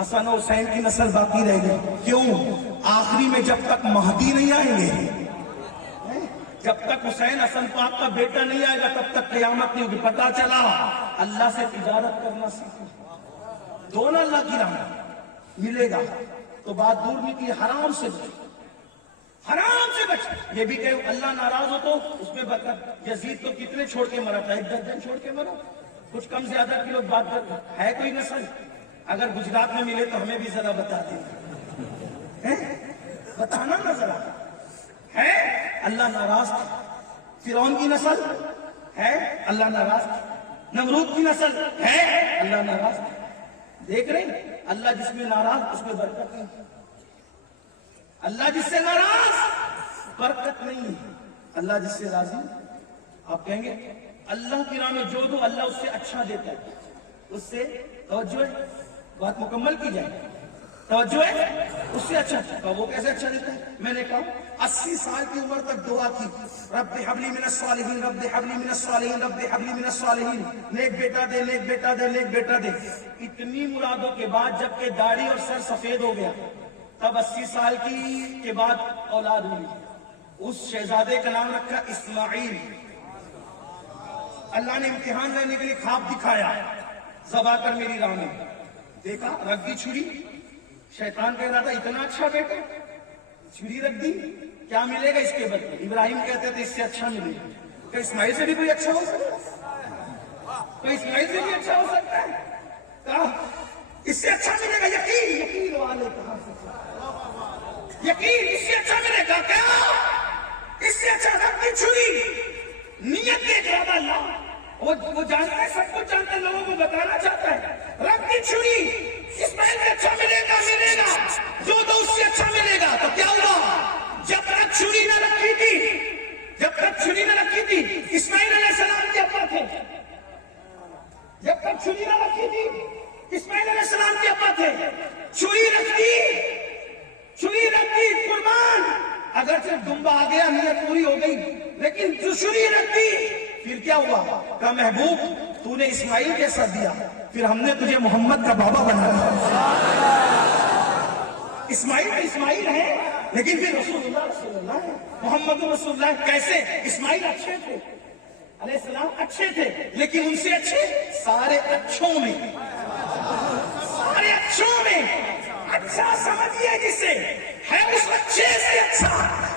حسن و حسین کی نسل باقی رہے گی. کیوں؟ آخری میں جب تک مہدی نہیں آئیں گے، جب تک حسین حسن پاک کا بیٹا نہیں آئے گا تب تک قیامت نہیں ہوگی. پتا چلا اللہ سے تجارت کرنا سیکھو، دونوں اللہ کی راہ ملے گا تو بات دور نکلی. حرام سے بچ. یہ بھی کہ اللہ ناراض ہو تو اس میں برکت. یزید تو کتنے چھوڑ کے مرا تھا؟ 10 دن چھوڑ کے مرا. کچھ کم زیادہ کی لوگ بات کرتے ہے. کوئی نسل اگر گجرات میں ملے تو ہمیں بھی ذرا بتا دیں، بتانا نا ذرا. ہے اللہ ناراض تھا. فرعون کی نسل ہے اللہ ناراض تھا. نمرود کی نسل ہے اللہ ناراض تھا. دیکھ رہے ہیں اللہ جس میں ناراض اس میں برکت نہیں. اللہ جس سے ناراض برکت نہیں. اللہ جس سے راضی آپ کہیں گے اللہ کی راہ میں جو دو اللہ اس سے اچھا دیتا ہے. اس سے توجہ ہے، بات مکمل کی جائے. توجہ ہے اس سے اچھا. وہ کیسے اچھا دیتا ہے؟ میں نے کہا 80 سال کی عمر تک دعا کی، رب حبلی من الصالحین، رب حبلی من الصالحین، رب حبلی من الصالحین، نیک بیٹا دے، نیک بیٹا دے، نیک بیٹا دے. اتنی مرادوں کے بعد جب کہ داڑھی اور سر سفید ہو گیا تب 80 سال کے بعد اولاد ہوئی. اس شہزادے کا نام رکھا اسماعیل. اللہ نے امتحان لینے کے لیے خواب دکھایا، ذبح کر میری راہ میں، دیکھا رکھ دی چھری، شیطان کہہ رہا تھا اتنا اچھا بیٹا، چھری رکھ دی، کیا ملے گا اس کے بدلے؟ ابراہیم کہتے تھے اس سے اچھا ملے گا، کہ اسماعیل سے بھی کوئی اچھا ہو سکتا ہے؟ کوئی اسماعیل سے بھی اچھا ہو سکتا ہے؟ کہا اس سے اچھا ملے گا، یقین والے کہاں سے، یقین اس سے اچھا ملے گا، کیا اس سے اچھا رکھ دی چھری، نیت دیکھ رہا تھا اللہ، وہ جانتا ہے، سب کچھ جانتا ہے، لوگوں کو بتانا چاہتا ہے، رکھ دی چھری، اسماعیل سے اچھا ملے گا، جو تو اس سے اچھا ملے گا۔ تو کیا ہوا؟ جب تک چھری نہ رکھی تھی، اسماعیل علیہ السلام کے ابا تھے، جب تک چھری نہ رکھی تھی اسماعیل علیہ السلام کے ابا تھے، چھری رکھ دی قربان، اگرچہ دمبا آ گیا، نیت پوری ہو گئی، لیکن جو چھری رکھ دی، پھر کیا ہوا؟ کہا محبوب تو نے اسماعیل کیسا دیا، پھر ہم نے تجھے محمد کا بابا بنایا۔ اسماعیل ہے لیکن پھر رسول اللہ ہے، محمد رسول اللہ۔ کیسے؟ اسماعیل اچھے تھے، علیہ السلام اچھے تھے، لیکن ان سے اچھے سارے اچھوں میں اچھا سمجھیے جسے ہے، اس اچھے سے اچھا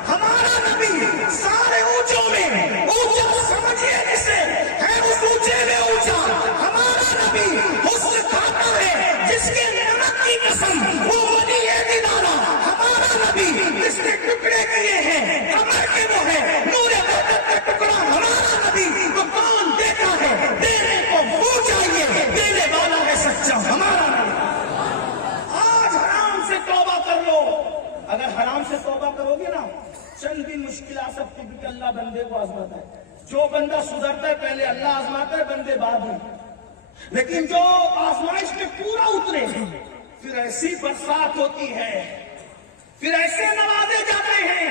ہمارا نبی، سارے اونچوں میں اونچا سمجھیے جسے ہے، اس اونچے میں اونچا ہمارا نبی، حسن کھاتا ہے جس کے نعمت کی قسم، وہ ولی دیدارا ہمارا نبی، جس نے ٹکڑے کیے ہیں کمر کے وہ ہے نور وحدت کا ٹکڑا ہمارا نبی، تو کون دیتا ہے دینے کو وہ چاہیے، دینے والا ہے سچا ہمارا نبی۔ آج حرام سے توبہ کر لو، اگر حرام سے توبہ کرو گے نا، چند بھی مشکل آ سکتی، کیونکہ اللہ بندے کو آزماتا ہے، جو بندہ سدھرتا ہے پہلے اللہ آزماتا ہے، بندے بعد میں، لیکن جو آزمائش میں پورا اترے پھر ایسی برسات ہوتی ہے، پھر ایسے نوازے جاتے ہیں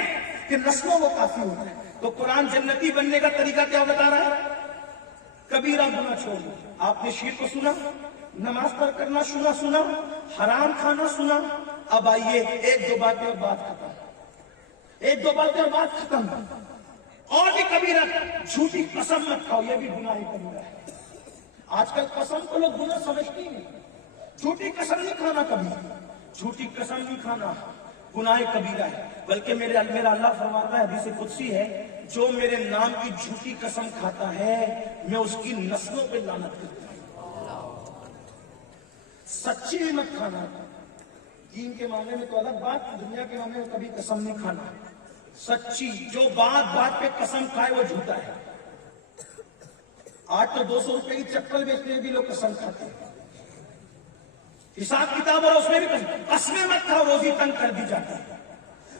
کہ نسلوں کو کافی ہوتا ہے۔ تو قرآن جنتی بننے کا طریقہ کیا بتا رہا ہے؟ کبیرہ گناہ چھوڑ دو۔ آپ نے شیر کو سنا، نماز پر کرنا سنا، حرام کھانا سنا، اب آئیے ایک دو باتیں اور بات ختم، اور بھی کبیرہ، جھوٹی قسم مت کھاؤ، یہ بھی گناہ کبیرہ ہے۔ آج کل قسم کو لوگ گناہ سمجھتی ہیں، جھوٹی قسم نہیں کھانا، کبھی جھوٹی قسم نہیں کھانا گناہ کبیرہ ہے، بلکہ میرا اللہ فرماتا ہے، حدیث قدسی ہے، جو میرے نام کی جھوٹی قسم کھاتا ہے میں اس کی نسلوں پہ لعنت کرتا ہوں۔ سچی مت کھانا، دین کے معاملے میں تو الگ بات، دنیا کے معاملے میں کبھی قسم نہیں کھانا، سچی، جو بات پہ قسم کھائے وہ جھوٹا ہے۔ آج تو 200 روپے کی چپل بیچنے بھی لوگ قسم کھاتے ہیں، حساب کتاب اور اس میں بھی قسمیں مت کھاؤ، روزی تنگ کر دی جاتی ہے،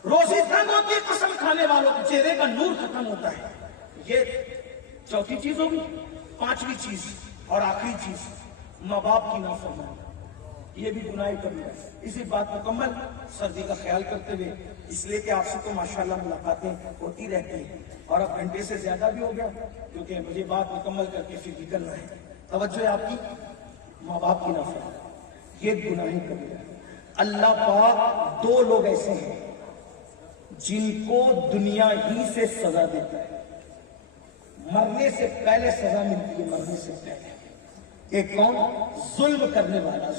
روزی تنگ ہوتی ہے قسم کھانے والوں کے چہرے کا نور ختم ہوتا ہے۔ یہ چوتھی چیز ہوگی۔ پانچویں چیز اور آخری چیز، ماں باپ کی نافرمانی، یہ بھی گناہ کبیرہ ہے۔ اسی بات مکمل سردی کا خیال کرتے ہوئے، اس لیے کہ آپ سے تو ماشاءاللہ ملاقاتیں ہوتی رہتی ہیں، اور اب گھنٹے سے زیادہ بھی ہو گیا، کیونکہ مجھے بات مکمل کر کے پھر نکلنا ہے۔ توجہ ہے آپ کی، ماں باپ کی نافرمانی یہ گناہ کبیرہ ہے۔ اللہ پاک دو لوگ ایسے ہیں جن کو دنیا ہی سے سزا دیتا ہے، مرنے سے پہلے سزا ملتی ہے، مرنے سے پہلے۔ ایک کون؟ ظلم کرنے والا،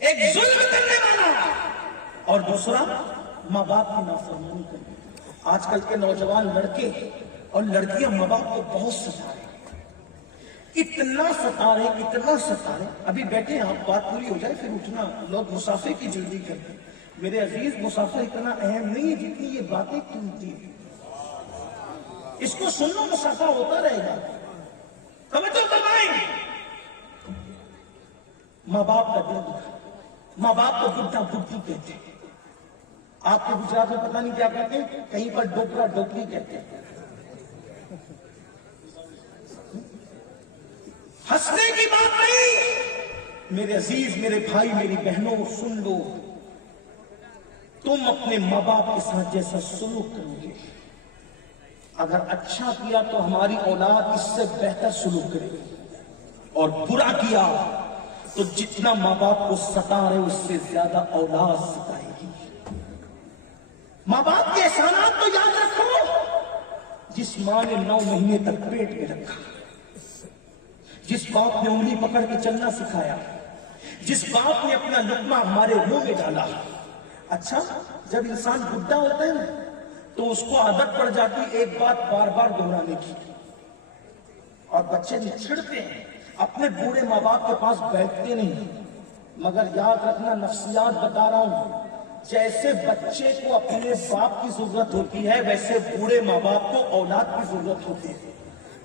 ایک ظلم کرنے والا، اور دوسرا ماں باپ کی نافرمانی کرنے والا۔ آج کل کے نوجوان لڑکے اور لڑکیاں ماں باپ کو بہت ستا رہے، اتنا ستا رہے۔ ابھی بیٹھے ہیں آپ، بات پوری ہو جائے پھر اٹھنا، لوگ مسافر کی جلدی کرتے ہیں۔ میرے عزیز، مسافر اتنا اہم نہیں ہے جتنی یہ باتیں قیمتی ہیں، اس کو سننا، مسافر ہوتا رہے گا۔ توجہ فرمائیں، ماں باپ کا دل دکھا، ماں باپ کو بڈھا بڈھو کہتے ہیں، آپ کے گجرات میں پتہ نہیں کیا کہتے ہیں، کہیں پر ڈوکرا ڈوکری کہتے ہیں۔ ہنسنے کی بات نہیں، میرے عزیز، میرے بھائی، میری بہنوں، سن لو، تم اپنے ماں باپ کے ساتھ جیسا سلوک کرو گے، اگر اچھا کیا تو ہماری اولاد اس سے بہتر سلوک کرے گی، اور برا کیا تو جتنا ماں باپ کو ستا رہے اس سے زیادہ اولاد ستائے گی۔ ماں باپ کے احسانات تو یاد رکھو، جس ماں نے 9 مہینے تک پیٹ میں رکھا، جس باپ نے انگلی پکڑ کے چلنا سکھایا، جس باپ نے اپنا لقمہ ہمارے منہ میں ڈالا۔ اچھا، جب انسان بڈھا ہوتا ہے نا تو اس کو عادت پڑ جاتی ایک بات بار بار دہرانے کی، اور بچے چھڑتے ہیں، اپنے بوڑھے ماں باپ کے پاس بیٹھتے نہیں۔ مگر یاد رکھنا، نفسیات بتا رہا ہوں، جیسے بچے کو اپنے باپ کی ضرورت ہوتی ہے ویسے بوڑھے ماں باپ کو اولاد کی ضرورت ہوتی ہے۔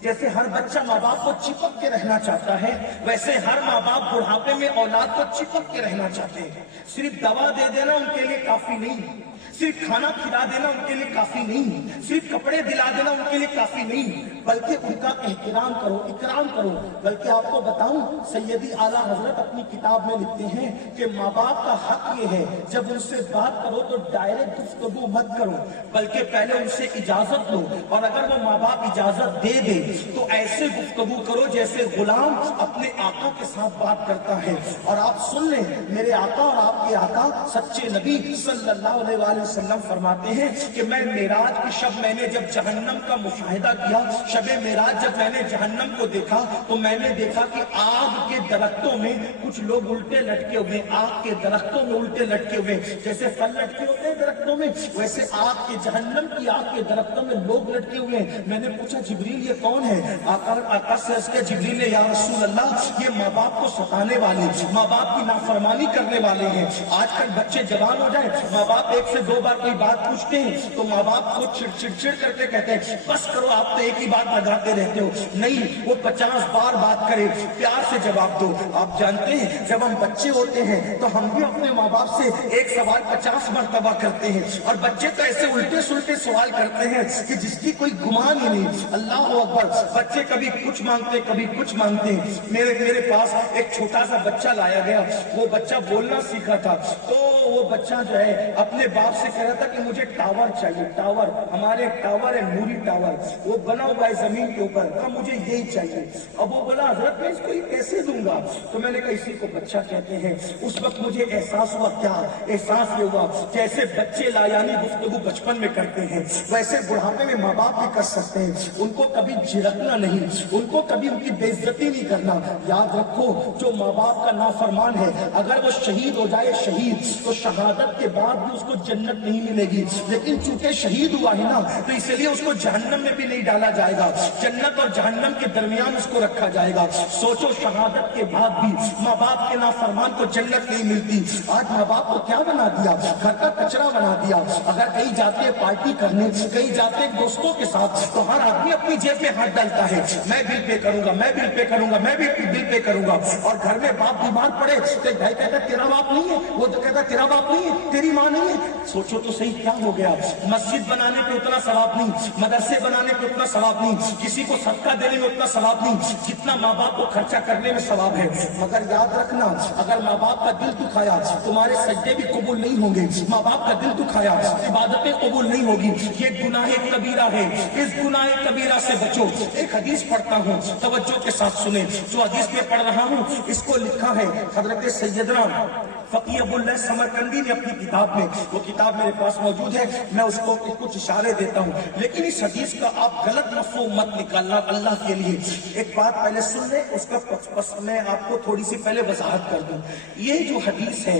جیسے ہر بچہ ماں باپ کو چپک کے رہنا چاہتا ہے، ویسے ہر ماں باپ بڑھاپے میں اولاد کو چپک کے رہنا چاہتے ہیں۔ صرف دوا دے دینا ان کے لیے کافی نہیں، صرف کھانا کھلا دینا ان کے لیے کافی نہیں، صرف کپڑے دلا دینا ان کے لیے کافی نہیں، بلکہ ان کا احترام کرو، اکرام کرو۔ بلکہ آپ کو بتاؤں، سیدی اعلیٰ حضرت اپنی کتاب میں لکھتے ہیں کہ ماں باپ کا حق یہ ہے جب ان سے بات کرو تو ڈائریکٹ گفتگو مت کرو، بلکہ پہلے ان سے اجازت لو، اور اگر وہ ماں باپ اجازت دے دے تو ایسے گفتگو کرو جیسے غلام اپنے آقا کے ساتھ بات کرتا ہے۔ اور آپ سن لیں، میرے آقا اور آپ کے آقا سچے نبی صلی اللہ علیہ وسلم فرماتے ہیں کہ میں معراج کی شب میں نے جب جہنم کا مشاہدہ کیا، شب معراج جب میں نے جہنم کو دیکھا تو میں نے دیکھا کہ آگ کے درختوں میں کچھ لوگ الٹے لٹکے ہوئے، آگ کے درختوں میں الٹے لٹکے ہوئے، جیسے پھل لٹکے ہوتے ہیں درختوں میں، ویسے آگ کے جہنم کی آگ کے درختوں میں لوگ لٹکے ہوئے ہیں۔ میں نے پوچھا جبریل یہ کون ہے؟ آقا سے عرض کیا، جبریل نے، یا رسول اللہ یہ ماں باپ کو ستانے والے، ماں باپ کی نافرمانی کرنے والے ہیں۔ آج کل بچے جوان ہو جائیں، ماں باپ 1 سے 2 بار کوئی بات پوچھتے ہیں تو ماں باپ کو چڑ کر کے کہتے ہیں بس کرو، آپ تو ایک ہی بات لگاتے رہتے ہو۔ نہیں، وہ 50 بار بات کرے، پیار سے جواب دو۔ آپ جانتے ہیں جب ہم بچے ہوتے ہیں تو ہم بھی اپنے ماں باپ سے ایک سوال 50 مرتبہ کرتے ہیں، اور بچے تو ایسے الٹے سلٹے سوال کرتے ہیں کہ جس کی کوئی گمان ہی نہیں۔ اللہ اکبر، بچے کبھی کچھ مانگتے کبھی کچھ مانگتے ہیں۔ میرے پاس ایک چھوٹا سا بچہ لایا گیا، وہ بچہ بولنا سیکھا تھا، تو وہ بچہ جو ہے اپنے باپ سے کہہ رہا تھا کہ مجھے ٹاور چاہیے، ٹاور، ہمارے ایک ٹاور ہے، نوری ٹاور، وہ بنا ہوا ہے زمین کے اوپر، کہا مجھے یہی چاہیے۔ اب وہ بولا حضرت میں اس کو یہ کیسے دوں گا؟ تو میں نے کہا اسی کو بچہ کہتے ہیں۔ اس وقت مجھے احساس ہوا، کیا احساس یہ ہوا، جیسے بچے لایانی گفتگو بچپن میں کرتے ہیں ویسے بڑھاپے میں ماں باپ بھی کر سکتے ہیں۔ ان کو کبھی جھڑکنا نہیں، ان کو کبھی ان کی بے عزتی نہیں کرنا۔ یاد رکھو، جو ماں باپ کا نافرمان ہے اگر وہ شہید ہو جائے شہید، تو شہادت کے بعد بھی اس کو جنت نہیں ملے گی، لیکن چونکہ شہید ہوا ہے نا تو اس لیے اس کو جہنم میں بھی نہیں ڈالا جائے گا، جنت اور جہنم کے درمیان اس کو رکھا جائے گا۔ سوچو، شہادت کے بعد بھی ماں باپ کے نافرمان کو جنت نہیں ملتی۔ آج ماں باپ کو کیا بنا دیا؟ گھر کا کچرا بنا دیا۔ اگر کہیں جاتے ہیں پارٹی کرنے، کہیں جاتے ہیں دوستوں کے ساتھ، تو ہر آدمی اپنی جیب میں ہاتھ ڈالتا ہے، میں بل پے کروں گا، میں بل پے کروں گا، میں بھی بل پے کروں گا۔ اور گھر میں باپ بیمار پڑے تو بھائی کہتا ہے تیرا باپ نہیں ہے، وہ تو کہتا ہے تیرا باپ نہیں ہے، تیری ماں نہیں ہے۔ سوچو تو صحیح کیا ہو گیا؟ مسجد بنانے پہ اتنا ثواب نہیں، مدرسے بنانے پہ اتنا ثواب نہیں، کسی کو صدقہ دینے میں اتنا ثواب نہیں جتنا ماں باپ کو خرچہ کرنے میں ثواب ہے۔ مگر یاد رکھنا، اگر ماں باپ کا دل دکھایا تمہارے سجدے بھی قبول نہیں ہوں گے، ماں باپ کا دل دکھایا عبادتیں قبول نہیں ہوگی، یہ گناہ کبیرہ ہے، اس گناہ کبیرہ سے بچو۔ ایک حدیث پڑھتا ہوں، توجہ کے ساتھ سنیں، جو حدیث میں پڑھ رہا ہوں اس کو لکھا ہے حضرت سیدنا فقی ابو اللہ سمرقندی نے اپنی کتاب میں، وہ کتاب میرے پاس موجود ہے، میں اس کو کچھ اشارے دیتا ہوں، لیکن اس حدیث کا آپ غلط مفہوم مت نکالنا اللہ کے لیے۔ ایک بات پہلے سن لیں، اس کا پس میں آپ کو تھوڑی سی پہلے وضاحت کر دوں۔ یہ جو حدیث ہے،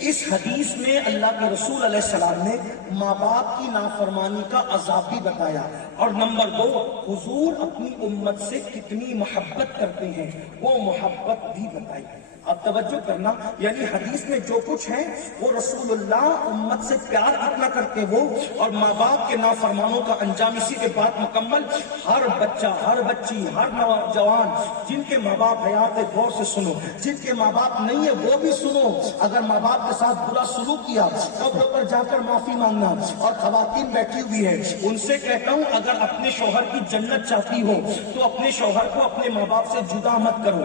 اس حدیث میں اللہ کے رسول علیہ السلام نے ماں باپ کی نافرمانی کا عذاب بھی بتایا، اور نمبر 2، حضور اپنی امت سے کتنی محبت کرتے ہیں وہ محبت بھی بتائی۔ اب توجہ کرنا، یعنی حدیث میں جو کچھ ہے وہ رسول اللہ امت سے پیار کتنا کرتے وہ، اور ماں باپ کے نافرمانوں کا انجام اسی کے بعد مکمل۔ ہر بچہ، ہر بچی، ہر نوجوان جن کے ماں باپ حیات ہے غور سے سنو، جن کے ماں باپ نہیں ہے وہ بھی سنو۔ اگر ماں باپ کے ساتھ برا سلوک کیا، قبر پر جا کر معافی مانگنا۔ اور خواتین بیٹھی ہوئی ہے، ان سے کہتا ہوں اگر اپنے شوہر کی جنت چاہتی ہو تو اپنے شوہر کو اپنے ماں باپ سے جدا مت کرو،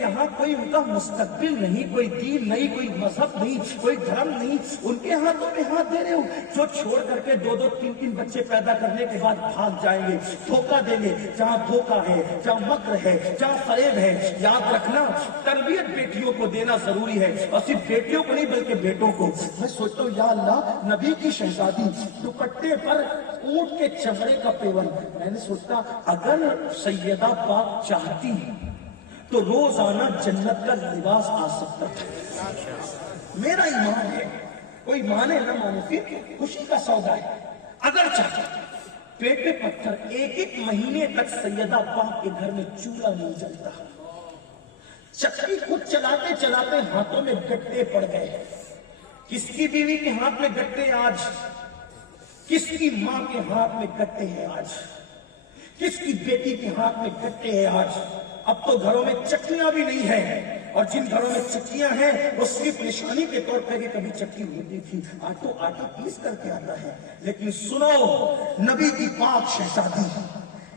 یہاں کوئی ان کا مستقبل نہیں, کوئی دین نہیں, کوئی مذہب نہیں, کوئی دھرم نہیں. ان کے ہاتھوں میں ہاتھ دے رہے ہو جو چھوڑ کر کے 2-2, 3-3 بچے پیدا کرنے کے بعد بھاگ جائیں گے, دھوکہ دیں گے. جہاں دھوکہ ہے, جہاں مکر ہے, جہاں فریب ہے, یاد رکھنا تربیت بیٹیوں کو دینا ضروری ہے, اور صرف بیٹیوں کو نہیں بلکہ بیٹوں کو. میں سوچتا ہوں یا اللہ, نبی کی شہزادی دوپٹے پر اونٹ کے چمڑے کا پیون. میں نے سوچتا اگر سیدہ پاک چاہتی تو روزانہ جنت کا لباس آ سکتا تھا. میرا ایمان ہے, کوئی مانے نہ مانے پھر خوشی کا سودا ہے. اگر چاہتا پیٹ پہ پتھر, 1 مہینے تک سیدہ پاک کے گھر میں چولہا نہیں جلتا. چکی خود چلاتے چلاتے ہاتھوں میں گٹے پڑ گئے. کس کی بیوی کے ہاتھ میں گٹے آج, کس کی ماں کے ہاتھ میں گٹے ہیں آج, کس کی بیٹی کے ہاتھ میں گٹے ہیں آج. اب تو گھروں میں چکیاں بھی نہیں ہیں, اور جن گھروں میں چکیاں ہیں وہ صرف نشانی کے طور پہ کہ کبھی چکی ہوتی تھی. آج تو آٹا پیس کر کے آتا ہے. لیکن سنو, نبی کی پاک شہزادی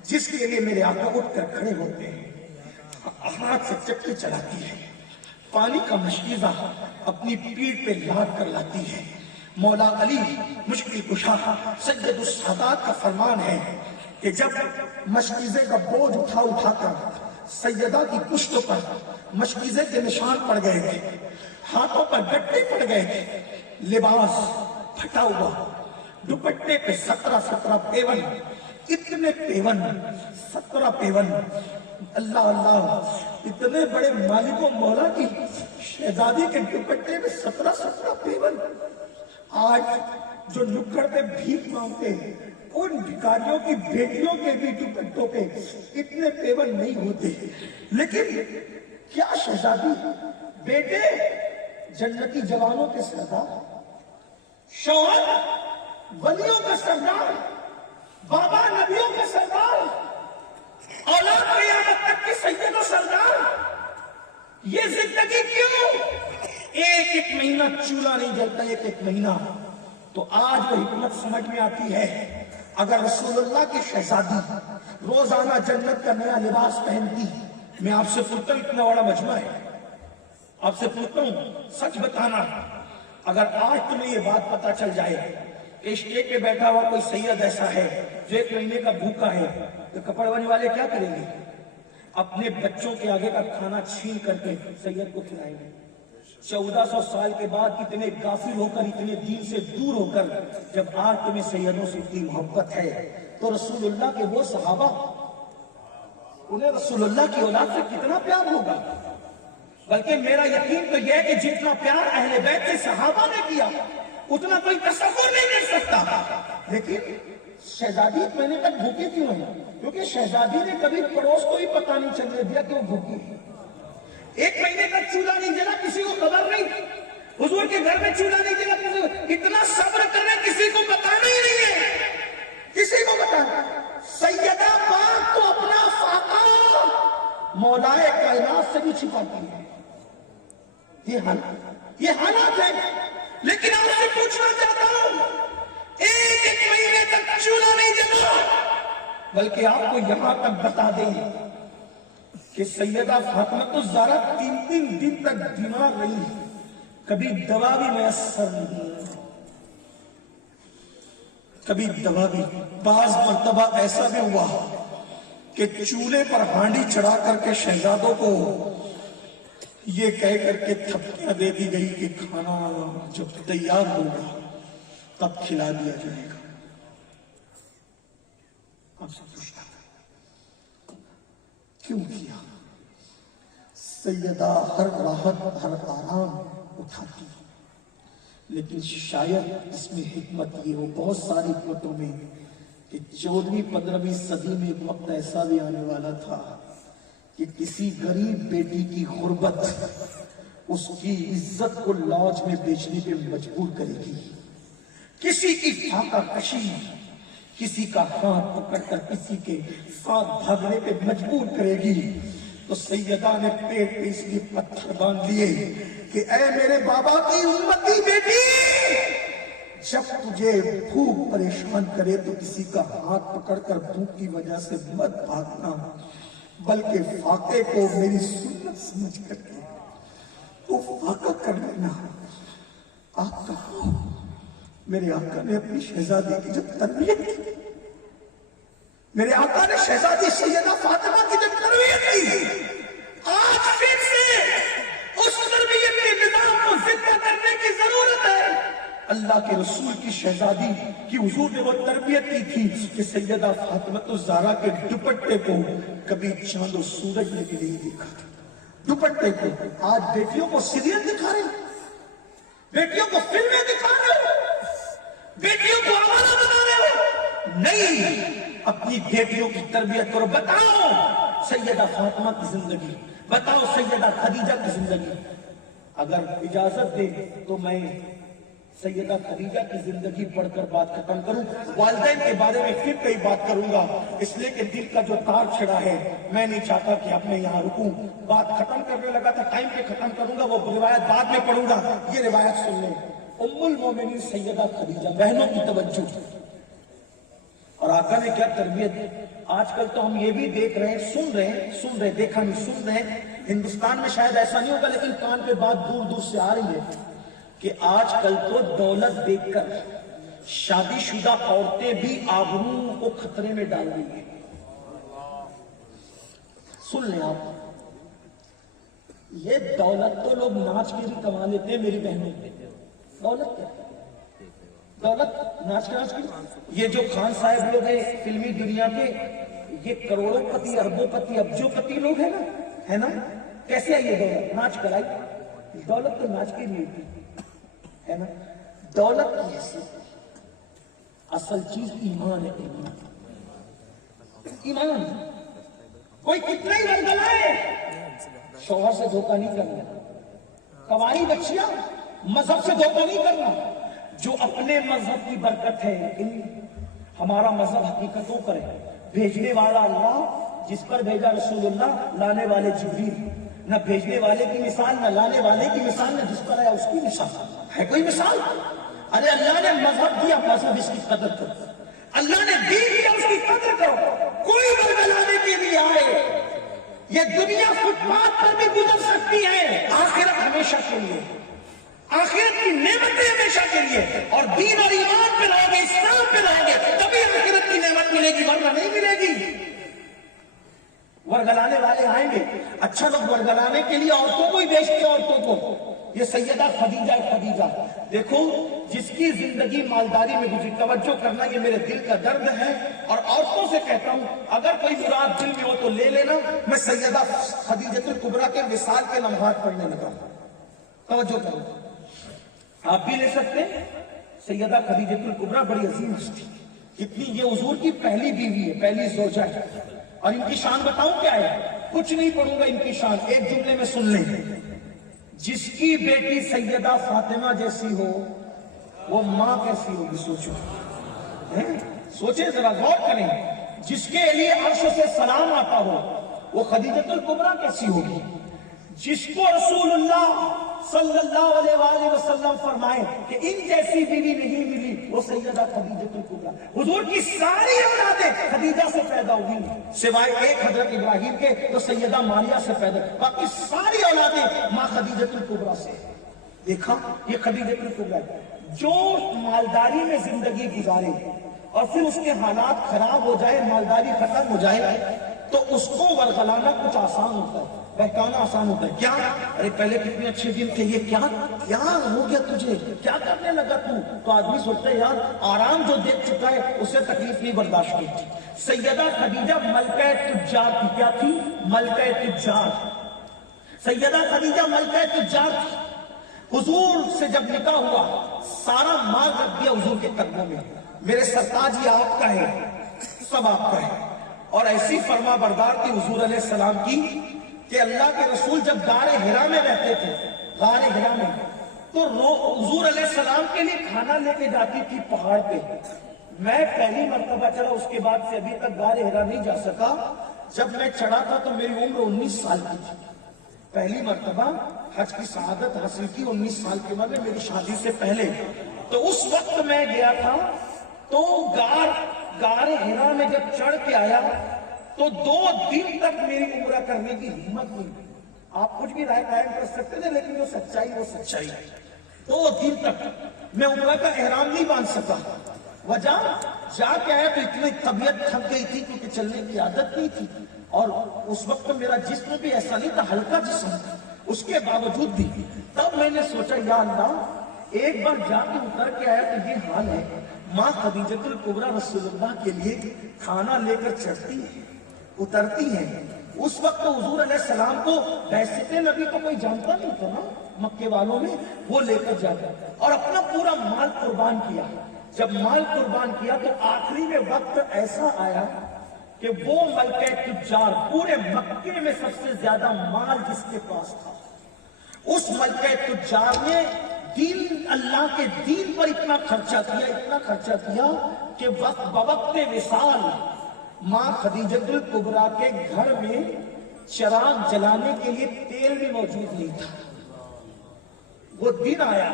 جس کے لیے میرے آقا اٹھ کر کھڑے ہوتے ہیں, ہاتھ سے چکی چلاتی ہے, پانی کا مشکیزہ اپنی پیٹھ پہ لاد کر لاتی ہے. مولا علی مشکل کشا سید السادات کا فرمان ہے کہ جب مشکیزے کا بوجھ اٹھا کر سیدہ کی پشت پر مشکیزے کے نشان پڑ گئے تھے, ہاتھوں پر گٹے پڑ گئے تھے, لباس پھٹا ہوا, دوپٹے پہ 17 پیون, اتنے پیون, 17 پیون. اللہ اللہ, اتنے بڑے مالک و مولا کی شہزادی کے دوپٹے میں 17 پیون. آج جو نکڑ پہ بھیک مانگتے ہیں ان بھکاریوں کی بیٹیوں کے بھی دوپٹوں پہ اتنے پیون نہیں ہوتے. لیکن کیا شہزادی, بیٹے جنتی جوانوں کے سردار, شوہر ولیوں کا سردار, بابا نبیوں کے سردار, اولاد قیامت تک کی سید و سردار, یہ زندگی کیوں؟ 1 مہینہ چولہا نہیں جلتا, 1 مہینہ. تو آج وہ حکمت سمجھ میں آتی ہے. اگر رسول اللہ کی شہزادی روزانہ جنت کا نیا لباس پہنتی, میں آپ سے پوچھتا ہوں, اتنا بڑا مجمع ہے, آپ سے پوچھتا ہوں سچ بتانا, اگر آج تمہیں یہ بات پتا چل جائے کہ اسٹیج پہ بیٹھا ہوا کوئی سید ایسا ہے جو 1 مہینے کا بھوکا ہے, تو کپڑ بننے والے کیا کریں گے؟ اپنے بچوں کے آگے کا کھانا چھین کر کے سید کو کھلائیں گے. 1400 سال کے بعد اتنے غافل ہو کر, اتنے دین سے دور ہو کر, جب آج تمہیں سیدوں سے اتنی محبت ہے تو رسول اللہ کے وہ صحابہ, انہیں رسول اللہ کی اولاد سے کتنا پیار ہوگا. بلکہ میرا یقین تو یہ ہے کہ جتنا پیار اہل بیت کے صحابہ نے کیا اتنا کوئی تصور نہیں کر سکتا. لیکن شہزادی 1 مہینے تک بھوکی کیوں ہے؟ کیونکہ شہزادی نے کبھی پڑوس کو ہی پتہ نہیں چلنے دیا کہ وہ بھوکی ہے. 1 مہینے تک چولہا نہیں جلا, کسی کو خبر نہیں. حضور کے گھر میں چولہا نہیں جلا, کسی کو, اتنا صبر کرنے کسی کو بتانا ہی نہیں ہے, کسی کو بتانا. سیدہ پاک تو اپنا فاقہ مولائے کائنات سے بھی چھپاتی ہے. یہ حالات ہے. لیکن آپ سے پوچھنا چاہتا ہوں, 1 مہینے تک چولہا نہیں جلا, بلکہ آپ کو یہاں تک بتا دیں کہ سیدہ فاطمہ الزہرا 3 دن تک بیمار رہی, کبھی دوا بھی میسر نہیں, کبھی دوا بھی. بعض مرتبہ ایسا بھی ہوا کہ چولہے پر ہانڈی چڑھا کر کے شہزادوں کو یہ کہہ کر کے تھپکیاں دے دی گئی کہ کھانا جب تیار ہوگا تب کھلا دیا جائے گا. آپ سے پوچھتا کیوں کیا؟ سیدہ ہر راحت ہر آرام اٹھاتی, لیکن شاید اس میں حکمت یہ ہو, بہت ساری حکمتوں میں, کہ 14ویں-15ویں صدی میں ایک وقت ایسا بھی آنے والا تھا کہ کسی غریب بیٹی کی غربت اس کی عزت کو لاج میں بیچنے پہ مجبور کرے گی, کسی کی فاقہ کشی کسی کا ہاتھ پکڑ کر کسی کے ساتھ بھاگنے پہ مجبور کرے گی. تو سیدہ نے پیٹ پہ اس لیے پتھر باندھ لیے کہ اے میرے بابا کی امتی بیٹی, جب تجھے بھوک پریشان کرے تو کسی کا ہاتھ پکڑ کر بھوک کی وجہ سے مت بھاگنا. بلکہ فاقے کو میری سنت سمجھ کر کے تو فاقہ کر لینا۔ آقا، میرے آقا نے اپنی شہزادی کی جب تربیت کی، میرے آقا نے شہزادی سیدہ فاطمہ کی جب تربیت کی، آج پھر سے اس تربیت کے نظام کو زندہ کرنے کی ضرورت ہے۔ اللہ کے رسول کی شہزادی کی حضور نے وہ تربیت کی تھی کہ سیدہ فاطمہ الزہرا کے دوپٹے کو کبھی چاند و سورج نے بھی نہیں دیکھا تھا۔ دوپٹے کو آج بیٹیوں کو سیریل دکھا رہے ہیں، بیٹیوں کو فلمیں دکھا رہے ہو، بیٹیوں کو آوارہ بنا رہے ہو۔ نہیں، اپنی بیٹیوں کی تربیت کرو۔ بتاؤ سیدہ فاطمہ کی زندگی، بتاؤ سیدہ خدیجہ کی زندگی۔ اگر اجازت دے تو میں سیدہ خدیجہ کی زندگی پڑھ کر بات ختم کروں۔ والدین کے بارے میں پھر کئی بات کروں گا، اس لیے کہ دل کا جو تار چھڑا ہے میں نہیں چاہتا کہ اب میں یہاں رکوں۔ بات ختم کرنے لگا تھا، ٹائم پہ ختم کروں گا، وہ روایت بعد میں پڑھوں گا۔ یہ روایت سن لیں، ام المومنین سیدہ خدیجہ، بہنوں کی توجہ، اور آقا نے کیا تربیت۔ آج کل تو ہم یہ بھی دیکھ رہے ہیں، سن رہے ہیں، دیکھا نہیں، سن رہے ہیں۔ ہندوستان میں شاید ایسا نہیں ہوگا، لیکن کان پہ بات دور دور سے آ رہی ہے کہ آج کل تو دولت دیکھ کر شادی شدہ عورتیں بھی آبرو کو خطرے میں ڈال رہی ہیں۔ سن لیں آپ، یہ دولت تو لوگ ناچ کے بھی کما لیتے ہیں میری بہنوں پہ۔ دولت کیا؟ دولت ناچ کے یہ جو خان صاحب لوگ ہیں فلمی دنیا کے، یہ کروڑوں پتی، اربوں پتی، ابجوں پتی لوگ ہیں نا، ہے نا؟ کیسے آئی یہ دولت؟ ناچ کرائی۔ دولت تو ناچ کے لیے تھی، ہے نا؟ دولت کی حیثیت، اصل چیز ایمان ہے۔ ایمان کوئی کتنا ہی ورگلائے، شوہر سے دھوکہ نہیں کرنا، کنواری بچیاں مذہب سے دھوکہ نہیں کرنا۔ جو اپنے مذہب کی برکت ہے، ہمارا مذہب حقیقتوں پر ہے۔ بھیجنے والا اللہ، جس پر بھیجا رسول اللہ، لانے والے جبریل۔ نہ بھیجنے والے کی مثال، نہ لانے والے کی مثال، نہ جس پر آیا اس کی مثال ہے کوئی مثال؟ ارے اللہ نے مذہب دیا، مذہب اس کی قدر کرو۔ اللہ نے دین دیا، اس کی قدر کرو۔ کوئی ورگلانے کے لیے آئے، یہ دنیا فٹ پاتھ پر بھی گزر سکتی ہے، آخرت ہمیشہ کے لیے، آخرت کی نعمتیں ہمیشہ کے لیے، اور دین اور ایمان پہ رہو گے، اسلام پہ رہو گے، تبھی آخرت کی نعمت ملے گی، ورنہ نہیں ملے گی۔ ورگلانے والے آئیں گے، اچھا لوگ ورگلانے کے لیے عورتوں کو ہی بیچتے ہیں، عورتوں کو۔ یہ سیدہ خدیجہ دیکھو، جس کی زندگی مالداری میں گزری۔ توجہ کرنا، یہ میرے دل کا درد ہے، اور عورتوں سے کہتا ہوں اگر کوئی مراد دل میں ہو تو لے لینا۔ میں سیدہ خدیجہ الکبریٰ کے وصال کے لمحات پڑھنے لگا ہوں، توجہ کرنا، آپ بھی لے سکتے ہیں۔ سیدہ خدیجہ الکبریٰ بڑی عظیم ہستی، کتنی، یہ حضور کی پہلی بیوی ہے، پہلی زوجہ ہے، اور ان کی شان بتاؤں کیا ہے؟ کچھ نہیں پڑھوں گا ان کی شان، ایک جملے میں سن لیں۔ جس کی بیٹی سیدہ فاطمہ جیسی ہو، وہ ماں کیسی ہوگی؟ سوچیں ذرا، غور کریں۔ جس کے لیے عرش سے سلام آتا ہو، وہ خدیجہ الکبریٰ کیسی ہوگی؟ جس کو رسول اللہ صلی اللہ علیہ وآلہ وسلم فرمائے کہ ان جیسی بیوی نہیں ملی، وہ سیدہ خدیجہ الکبریٰ۔ حضور کی ساری اولادیں خدیجہ سے پیدا ہوئی، سوائے ایک حضرت ابراہیم کے، تو سیدہ ماریہ سے پیدا، باقی ساری اولادیں ماں خدیجہ الکبریٰ سے۔ دیکھا، یہ خدیجہ الکبریٰ جو مالداری میں زندگی گزارے اور پھر اس کے حالات خراب ہو جائے، مالداری ختم ہو جائے، تو اس کو ورگلانا کچھ آسان ہوتا ہے، بہکانا آسان ہوتا ہے۔ کیا؟ ارے پہلے کتنے اچھے دن تھے، یہ کیا ہو گیا تجھے؟ کیا کرنے لگا تو آدمی سوچتا ہے یار آرام جو دیکھ چکا ہے اسے تکلیف نہیں برداشت کی تھی۔ سیدہ خدیجہ ملکہ تجار تھی۔ کیا تھی؟ ملکہ تجار۔ سیدہ خدیجہ ملکہ تجار تھی۔ حضور سے جب نکاح ہوا، سارا مال رکھ دیا حضور کے قدموں میں، میرے سرتاج یہ آپ کا ہے، سب آپ کا ہے۔ اور ایسی فرما بردار تھی حضور علیہ السلام کی کہ اللہ کے رسول جب غار حرا میں رہتے تھے، غار حرا میں، تو حضور علیہ السلام کے لیے کھانا لے کے جاتی تھی پہاڑ پہ۔ میں پہلی مرتبہ چڑھا، اس کے بعد سے ابھی تک غار حرا نہیں جا سکا۔ جب میں چڑھا تھا تو میری عمر 19 سال کی تھی، پہلی مرتبہ حج کی سعادت حاصل کی 19 سال کی عمر میں، میری شادی سے پہلے۔ تو اس وقت میں گیا تھا، تو غار حرا میں جب چڑھ کے آیا تو 2 دن تک میری عمرہ کرنے کی ہمت نہیں. آپ کچھ بھی رائے قائم کر سکتے تھے لیکن وہ سچائی ہے. 2 دن تک میں عمرہ کا احرام نہیں باندھ سکا. وجہ جا کے آیا تو اتنی طبیعت تھک گئی تھی کیونکہ چلنے کی عادت نہیں تھی اور اس وقت میرا جسم بھی ایسا نہیں تھا, ہلکا جسم تھا. اس کے باوجود بھی تب میں نے سوچا یا اللہ ایک بار جا کے اتر کے آیا تو یہ حال ہے. ماں خدیجۃ الکبریٰ رسول اللہ کے لیے کھانا لے کر چڑھتی ہے, اترتی ہیں. اس وقت تو حضور علیہ السلام کو بعثت نبی کو کوئی جانتا نہیں تھا نا مکے والوں میں, وہ لے کر جاتا اور اپنا پورا مال قربان کیا. جب مال قربان کیا تو آخری میں وقت ایسا آیا کہ وہ ملکہ تجار پورے مکے میں سب سے زیادہ مال جس کے پاس تھا, اس ملکہ تجار نے دین اللہ کے دین پر اتنا خرچہ کیا کہ بوقت وصال ماں خدیجۃ الکبریٰ کے گھر میں چراغ جلانے کے لیے تیل بھی موجود نہیں تھا. وہ دن آیا.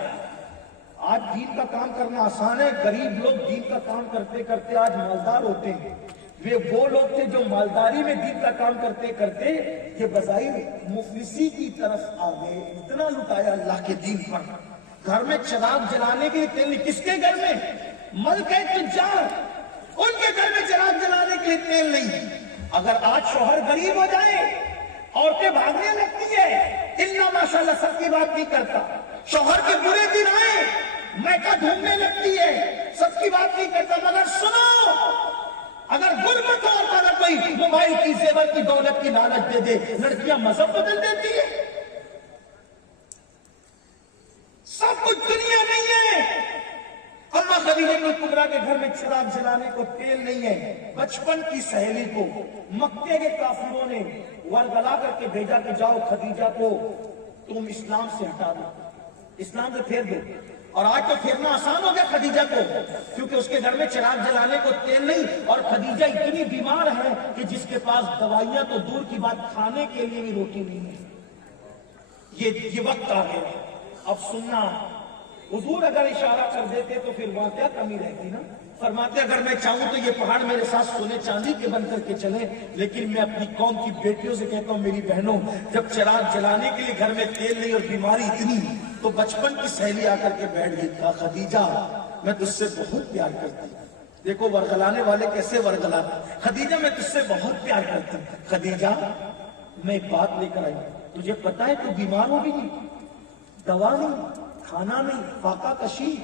آج دین کا کام کرنا آسان ہے, غریب لوگ دین کا کام کرتے کرتے آج مالدار ہوتے ہیں. وہ لوگ تھے جو مالداری میں دین کا کام کرتے کرتے یہ بظاہر مفلسی کی طرف آ گئے. اتنا لٹایا اللہ کے دین پر. گھر میں چراغ جلانے کے لیے تیل نہیں. کس کے گھر میں؟ ملکہ تجار, ان کے گھر میں چراغ جلانے کے لیے تیل نہیں. اگر آج شوہر غریب ہو جائے عورتیں بھاگنے لگتی ہے, اللہ ماشاءاللہ سب کی بات نہیں کرتا. شوہر کے برے دن آئے میکا ڈھونڈنے لگتی ہے, سب کی بات نہیں کرتا. مگر سنو, اگر غربت ہو اور اگر کوئی موبائل کی زیور کی دولت کی لالچ دے دے, لڑکیاں مذہب بدل دیتی ہے. سب کچھ دنیا نہیں ہے. اما خدیجۃ الکبریٰ کے گھر میں چراغ جلانے کو تیل نہیں ہے. بچپن کی سہیلی کو مکے کے کافروں نے ورگلا کر کے بھیجا کہ جاؤ خدیجہ کو تم اسلام سے ہٹا دو, اسلام سے پھیر دو. اور آج تو پھیرنا آسان ہو گیا خدیجہ کو, کیونکہ اس کے گھر میں چراغ جلانے کو تیل نہیں اور خدیجہ اتنی بیمار ہے کہ جس کے پاس دوائیاں تو دور کی بات, کھانے کے لیے بھی روٹی نہیں ہے. یہ وقت آ گیا. اب سننا, حضور اگر اشارہ کر دیتے تو پھر وہاں کیا کمی رہتی نا. فرماتے اگر میں چاہوں تو یہ پہاڑ میرے ساتھ سونے چاندی کے بن کر کے چلے, لیکن میں اپنی قوم کی بیٹیوں سے کہتا ہوں میری بہنوں, جب چراغ جلانے کے لیے گھر میں تیل نہیں اور بیماری اتنی, تو بچپن کی سہیلی آ کر کے بیٹھ گئی, کہا خدیجہ میں تجھ سے بہت پیار کرتی ہوں. دیکھو ورگلانے والے کیسے ورگلاتے. خدیجہ میں تجھ سے بہت پیار کرتی ہوں. خدیجہ میں ایک بات لے کر آئی, تجھے پتا ہے تو بیمار ہو بھی نہیں, دوا نہیں, کھانا نہیں, فاقہ کشی.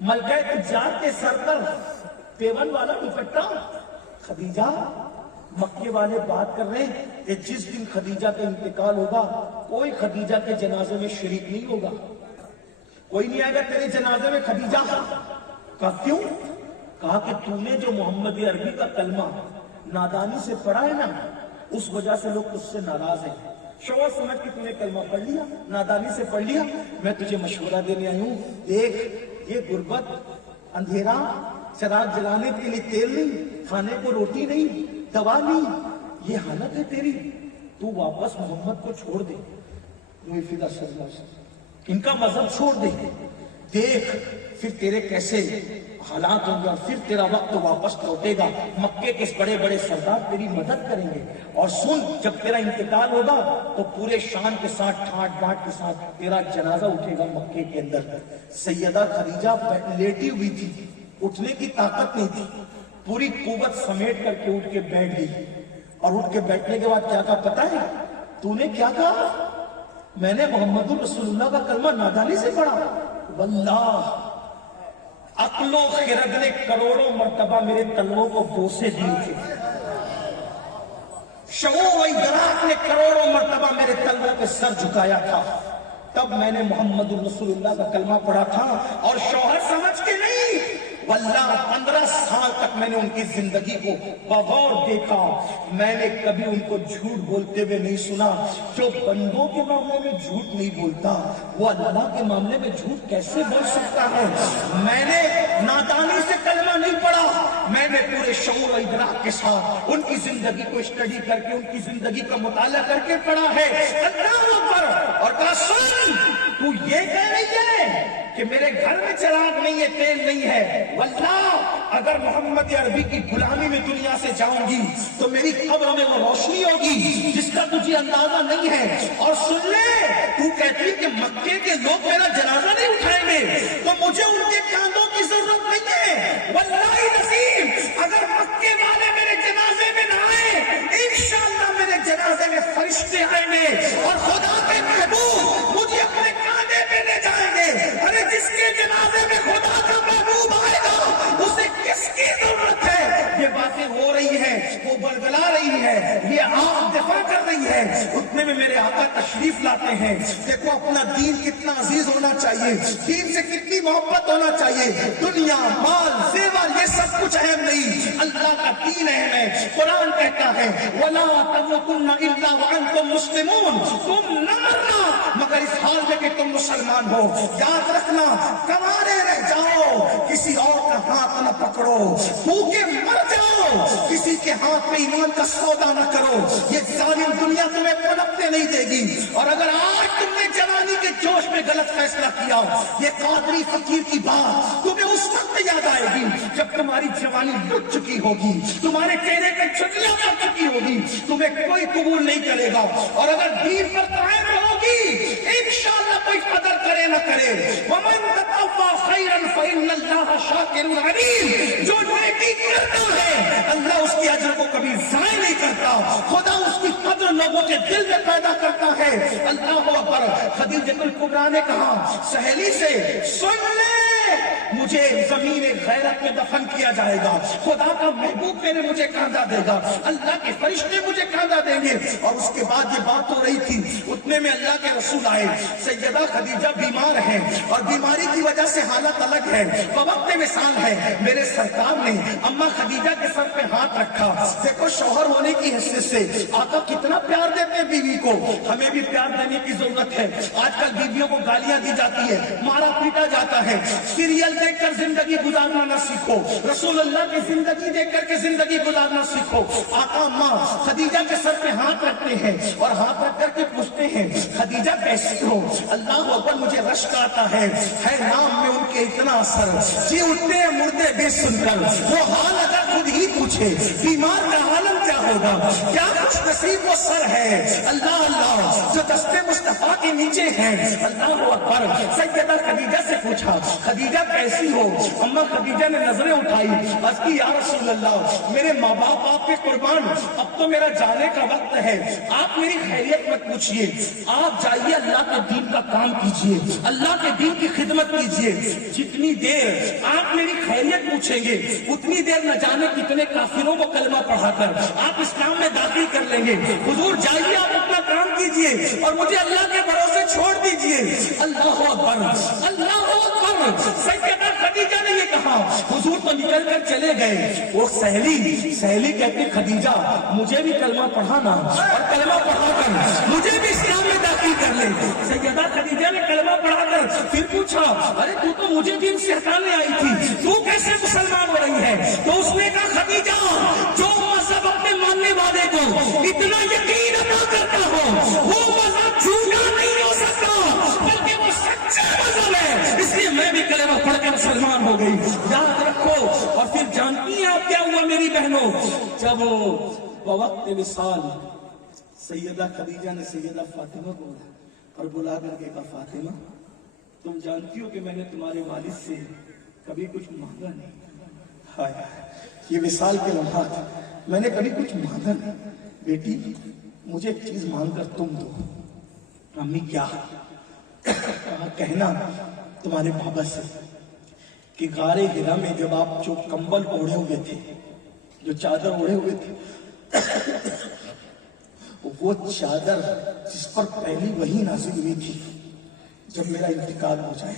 ملکہ تجار کے سر پر پیون والا دوپٹہ. خدیجہ مکے والے بات کر رہے ہیں کہ جس دن خدیجہ کا انتقال ہوگا کوئی خدیجہ کے جنازے میں شریک نہیں ہوگا, کوئی نہیں آئے گا تیرے جنازے میں. خدیجہ کہا کیوں؟ کہا کہ تو نے جو محمد عربی کا کلمہ نادانی سے پڑھا ہے نا, اس وجہ سے لوگ تجھ سے ناراض ہیں. شوہر سمجھ کے تو نے کلمہ پڑھ لیا, نادانی سے پڑھ لیا. میں تجھے مشورہ دینے آئی ہوں, دیکھ یہ غربت, اندھیرا, چراغ جلانے کے لیے تیل نہیں, کھانے کو روٹی نہیں, دوا نہیں, یہ حالت ہے تیری. تو واپس محمد کو چھوڑ دے, فدا صلی اللہ علیہ وسلم, ان کا مذہب چھوڑ دے. دیکھ پھر تیرے کیسے حالات ہوں گے اور پھر تیرا وقت واپس لوٹے گا. مکے کے بڑے بڑے سردار تیری مدد کریں گے. اور سن, جب تیرا انتقال ہوگا تو پورے شان کے ساتھ, ٹھاٹ ڈاٹ کے ساتھ تیرا جنازہ اٹھے گا مکے کے اندر. سیدہ خدیجہ لیٹی ہوئی تھی, اٹھنے کی طاقت نہیں تھی, پوری قوت سمیٹ کر کے اٹھ کے بیٹھ گئی. اور اٹھ کے بیٹھنے کے بعد کیا کہا پتا ہے؟ تو نے کیا کہا؟ میں نے محمد رسول اللہ کا کلمہ نادانی سے پڑھا. واللہ عقل و خرد نے کروڑوں مرتبہ میرے تلووں کو بوسے دیے تھے, شعور و ادراک نے کروڑوں مرتبہ میرے تلووں پہ سر جھکایا تھا. تب میں نے محمد رسول اللہ کا کلمہ پڑھا تھا. اور شوہر سمجھ کے نہیں, واللہ 15 سال تک میں نے ان کی زندگی کو بغور دیکھا. میں نے کبھی ان کو جھوٹ بولتے ہوئے نہیں سنا. جو بندوں کے معاملے میں جھوٹ نہیں بولتا, وہ اللہ کے معاملے میں جھوٹ کیسے بول سکتا ہے؟ میں نے نادانی سے کلمہ نہیں پڑھا, میں نے پورے شعور و ادراک کے ساتھ ان کی زندگی کو اسٹڈی کر کے, ان کی زندگی کا مطالعہ کر کے پڑھا ہے. اللہ اکبر. اور کہا سن, تو یہ کہہ رہی ہے کہ میرے گھر میں چراغ نہیں ہے، تیل نہیں ہے، واللہ اگر محمد عربی کی غلامی میں دنیا سے جاؤں گی تو میری قبر میں وہ روشنی ہوگی جس کا تجھے اندازہ نہیں ہے۔ اور سن لے، تو کہتی ہے کہ مکے کے لوگ میرا جنازہ نہیں اٹھائیں گے، تو مجھے ان کے کاندھوں کی ضرورت نہیں ہے۔ واللہ نصیب، اگر مکے والے میرے جنازے میں نہ آئے، انشاءاللہ میرے جنازے میں فرشتے آئیں گے اور خدا کے محبوب مجھے اپنے کاندھے پہ لے جائیں گے۔ ارے جس کے جنازے میں خدا کا محبوب آئے گا اسے کس کی ضرورت ہے؟ یہ باتیں ہو رہی ہیں، وہ بلبلا رہی ہے، یہ آپ دفاع کر رہی ہے، اتنے میں میرے آقا تشریف لاتے ہیں۔ دیکھو اپنا دین کتنا عزیز ہونا چاہیے، دین سے کتنی محبت ہونا چاہیے۔ دنیا، مال، زیور، یہ سب کچھ اہم نہیں، اللہ کا دین اہم ہے۔ قرآن کہتا ہے وَلَا تَمُوتُنَّ إِلَّا وَأَنْتُمْ مُسْلِمُونَ، تم نہ مرنا مگر اس حال میں کہ تم مسلمان ہو۔ یاد رکھنا، کنارے رہ جاؤ، کسی اور کا ہاتھ نہ پکڑو، بھوکے مر جاؤ، کسی کے ہاتھ میں ایمان کا سودا نہ کرو، یہ ظالم دنیا تمہیں پنپنے نہیں دے گی۔ اور اگر آج تم نے جوانی کے جوش میں غلط فیصلہ کیا، یہ قادری فقیر کی بات تمہیں اس وقت یاد آئے گی جب تمہاری جوانی لٹ چکی ہوگی، تمہارے چہرے پہ چھٹیاں پڑ چکی ہوگی، تمہیں کوئی قبول نہیں کرے گا۔ اور اگر دین پر قائم رہو گی، انشاءاللہ کوئی قدر کرے نہ کرے۔ وَمَن تَطَوَّعَ خَيْرًا فَإِنَّ اللَّهَ شَاكِرٌ عَلِيمٌ، جو نیکی کرتا ہے اللہ اس کی اجر کو کبھی ضائع نہیں کرتا، خدا اس کی قدر لوگوں کے دل میں پیدا کرتا ہے۔ اللہ اکبر۔ خدیجہ الکبریٰ نے کہا سہیلی سے، سن لے مجھے زمین غیرت میں دفن کیا جائے گا، خدا کا محبوب میرے مجھے کاندھا دے گا، اللہ کے فرشتے مجھے کاندھا دیں گے۔ اور اس کے بعد یہ بات ہو رہی تھی، اتنے میں اللہ کے رسول آئے۔ سیدہ خدیجہ بیمار ہیں اور بیماری کی وجہ سے حالت الگ ہے، وقت وصال ہے۔ میرے سرکار نے اماں خدیجہ کے سر پہ ہاتھ رکھا۔ دیکھو شوہر ہونے کی حیثیت سے آقا کتنا پیار دیتے ہیں بیوی کو، ہمیں بھی پیار دینے کی ضرورت ہے۔ آج کل بیویوں کو گالیاں دی جاتی ہے، مارا پیٹا جاتا ہے۔ سیریل دیکھ کر زندگی گزارنا نہ سیکھو، رسول اللہ کی زندگی دیکھ کر کے زندگی گزارنا سیکھو۔ آقا اماں خدیجہ کے سر پہ ہاتھ رکھتے ہیں اور ہاتھ رکھ کر کے پوچھتے ہیں خدیجہ کیسی ہو؟ اللہ اکبر، مجھے رشک آتا ہے نام میں ان کے اتنا اثر، جی اٹھتے ہیں مردے بھی سن کر، وہ حال اگر خود ہی پوچھے بیمار کا عالم کیا ہوگا، کیا خوش نصیب وہ سر ہے، اللہ اللہ جو دستے مصطفیٰ کے نیچے ہیں۔ اللہ اکبر۔ سیدہ خدیجہ سے پوچھا خدیجہ کیسی ہو؟ اماں خدیجہ نے نظریں اٹھائی، عرض کی یا رسول اللہ میرے ماں باپ آپ کے قربان، اب تو میرا جانے کا وقت ہے، آپ میری خیریت مت پوچھیے، آپ جائیے اللہ کے دین کا کام کیجیے، اللہ کے دین کی خدمت کیجیے۔ جتنی دیر آپ میری خیریت پوچھیں گے اتنی دیر نہ جانے کتنے کافروں کو کلمہ پڑھا کر آپ اسلام میں داخل کر لیں گے۔ حضور جائیے، آپ اپنا کام کیجیے اور مجھے اللہ کے بھروسے چھوڑ دیجیے۔ اللہ اکبر، اللہ اکبر۔ سیدہ خدیجہ نے یہ کہا، حضور تو نکل کر چلے گئے۔ وہ سہیلی کہتی خدیجہ مجھے بھی کلمہ پڑھانا اور کلمہ پڑھا کر مجھے بھی اسلام میں داخل کر لے۔ سیدہ خدیجہ نے کلمہ پڑھا کر پھر پوچھا ارے تو مجھے دین سے ہٹانے آئی تھی، تو کیسے مسلمان ہو رہی ہے؟ تو اس نے کہا خدیجہ جو مذہب اپنے ماننے والے کو اتنا یقین عطا کرتا ہو وہ مذہب جھوٹا نہیں ہو سکتا بلکہ وہ سچا مذہب ہے، اس لیے میں بھی کلمہ پڑھ کے مسلمان ہو گئی۔ یاد رکھو۔ اور پھر جانتی ہیں آپ کیا ہوا میری بہنوں؟ جب بوقت وصال سیدہ خدیجہ نے سیدہ فاطمہ کو اور بلا کر کے کہا فاطمہ تم جانتی ہو کہ میں نے تمہارے والد سے کبھی کچھ مانگا نہیں، ہائے یہ وصال کے لمحات میں نے کبھی کچھ مانگا نہیں، بیٹی مجھے ایک چیز مانگ کر تم دو۔ امی کیا؟ کہنا تمہارے بابا سے کہ غار ہرا میں جب آپ جو کمبل اوڑھے ہوئے تھے، جو چادر اوڑھے ہوئے تھے، وہ چادر جس پر پہلی وحی نازل ہوئی تھی، جب میرا انتقال ہو جائے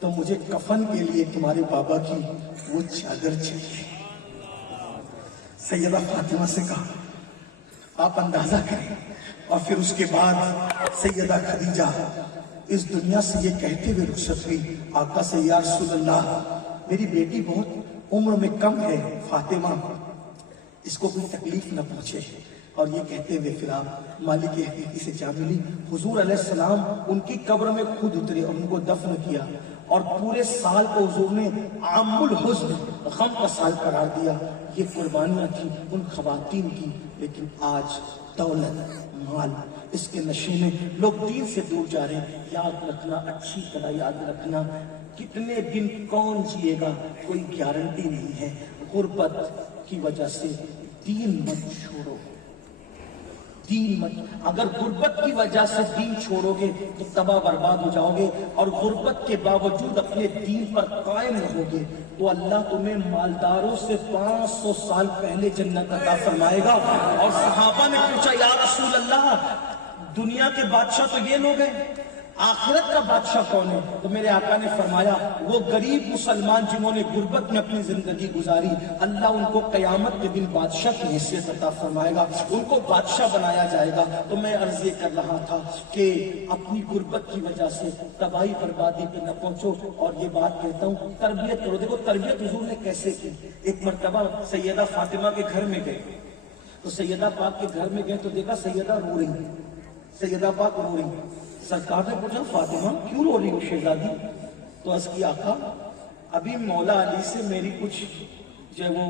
تو مجھے کفن کے لیے تمہارے بابا کی وہ چادر چاہیے۔ سیدہ فاطمہ سے کہا آپ اندازہ کریں۔ اور پھر اس کے بعد سیدہ خدیجہ اس دنیا سے یہ کہتے ہوئے رخصت ہوئی آقا سے یا رسول اللہ میری بیٹی بہت عمر میں کم ہے، فاطمہ اس کو کوئی تکلیف نہ پہنچے۔ اور یہ کہتے ہوئے پھر آپ مالک حقیقی سے جا ملی۔ حضور علیہ السلام ان کی قبر میں خود اترے اور ان کو دفن کیا اور پورے سال کو حضور نے عام الحزن غم کا سال قرار دیا. یہ قربانیاں تھیں ان خواتین کی. لیکن آج دولت مال اس کے نشے میں لوگ دین سے دور جا رہے ہیں. یاد رکھنا, اچھی طرح یاد رکھنا, کتنے دن کون جیے گا کوئی گارنٹی نہیں ہے. غربت کی وجہ سے دین مت چھوڑو, دین مت. اگر غربت کی وجہ سے دین چھوڑو گے تو تباہ برباد ہو جاؤ گے, اور غربت کے باوجود اپنے دین پر قائم رہو گے تو اللہ تمہیں مالداروں سے 500 سال پہلے جنت عطا فرمائے گا. اور صحابہ نے پوچھا یا رسول اللہ, دنیا کے بادشاہ تو یہ لوگ ہیں, آخرت کا بادشاہ کون ہے؟ تو میرے آقا نے فرمایا وہ غریب مسلمان جنہوں نے غربت میں اپنی زندگی گزاری, اللہ ان کو قیامت کے دن بادشاہ کی حیثیت عطا فرمائے گا, ان کو بادشاہ بنایا جائے گا. تو میں عرض یہ کر رہا تھا کہ اپنی غربت کی وجہ سے تباہی بربادی پہ نہ پہنچو. اور یہ بات کہتا ہوں, تربیت کرو. دیکھو تربیت حضور نے کیسے کی. ایک مرتبہ سیدہ فاطمہ کے گھر میں گئے, تو سیدہ پاک کے گھر میں گئے تو دیکھا سیدہ رو رہی, سیدہ پاک رو رہی. سرکار نے پوچھا فاطمہ کیوں رو رہی ہو شہزادی؟ تو عرض کی آقا ابھی مولا علی سے میری کچھ جو وہ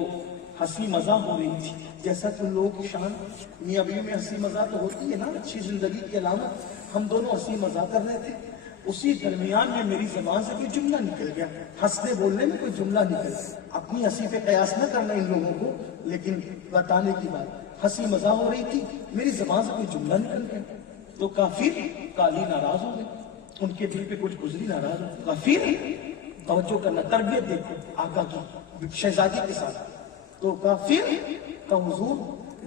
ہنسی مزاح ہو رہی تھی. جیسا کہ لوگ شان میاں بیوی میں ہنسی مزاح تو ہوتی ہے نا, اچھی زندگی کی علامت. ہم دونوں ہنسی مزاح کر رہے تھے, اسی درمیان میں میری زبان سے کوئی جملہ نکل گیا, ہنسنے بولنے میں کوئی جملہ نکل گیا. اپنی ہنسی پہ قیاس نہ کرنا ان لوگوں کو, لیکن بتانے کی بات, ہنسی مزاح ہو رہی تھی, میری زبان سے کوئی جملہ نکل گیا. تو کافر کالی ناراض ہو گئے, ان کے دل پہ کچھ گزری ناراض ہو. کافر توجہ کرنا, تربیت دیکھو آقا کی شہزادی کے ساتھ. تو کافر کا حضور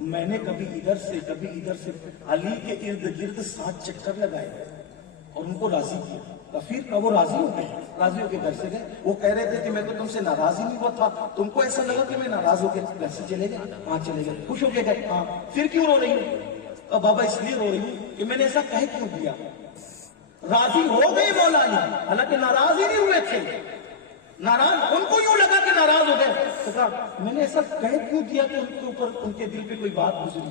میں نے کبھی ادھر سے کبھی ادھر سے علی کے ارد گرد 7 چکر لگائے اور ان کو راضی کیا. کافر کا وہ راضی ہو گئے, راضی ہو کے گھر سے گئے. وہ کہہ رہے تھے کہ میں تو تم سے ناراض ہی نہیں ہوا تھا, تم کو ایسا لگا کہ میں ناراض ہو کے گھر سے چلے گئے؟ ہاں چلے گئے. خوش ہو کے گئے؟ ہاں. پھر کیوں رو رہی ہوں؟ بابا اس لیے رو رہی ہوں کہ میں نے ایسا کہہ کیوں دیا. راضی ہو گئے مولا علی, حالانکہ ناراض ہی نہیں ہوئے تھے. ناراض ان کو یوں لگا کہ ناراض ہو گئے, تو کہا میں نے ایسا کہہ کیوں دیا کہ ان کے اوپر ان کے دل پہ کوئی بات گزری.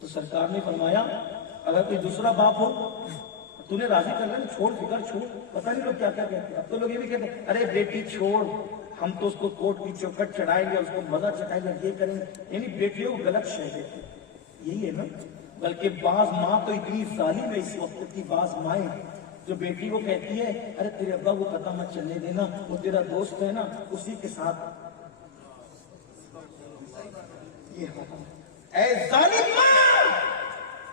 تو سرکار نے فرمایا اگر کوئی دوسرا باپ ہو تو نے راضی کر لینا, چھوڑ فکر چھوڑ. پتہ نہیں لوگ کیا کیا کہتے ہیں. اب تو لوگ یہ بھی کہتے ہیں ارے بیٹی چھوڑ, ہم تو اس کو کوٹ کی چوکھٹ چڑھائیں گے, اس کو مزہ چڑھائیں گے, یہ کریں گے. یعنی بیٹیوں کو غلط شے ہے, یہی ہے نا. بلکہ بعض ماں تو اتنی ظالم ہے اس وقت کی, بعض مائیں جو بیٹی کو کہتی ہے ارے تیرے ابا کو پتہ مت چلنے دینا, وہ تیرا دوست ہے نا اسی کے ساتھ. اے ظالم ماں,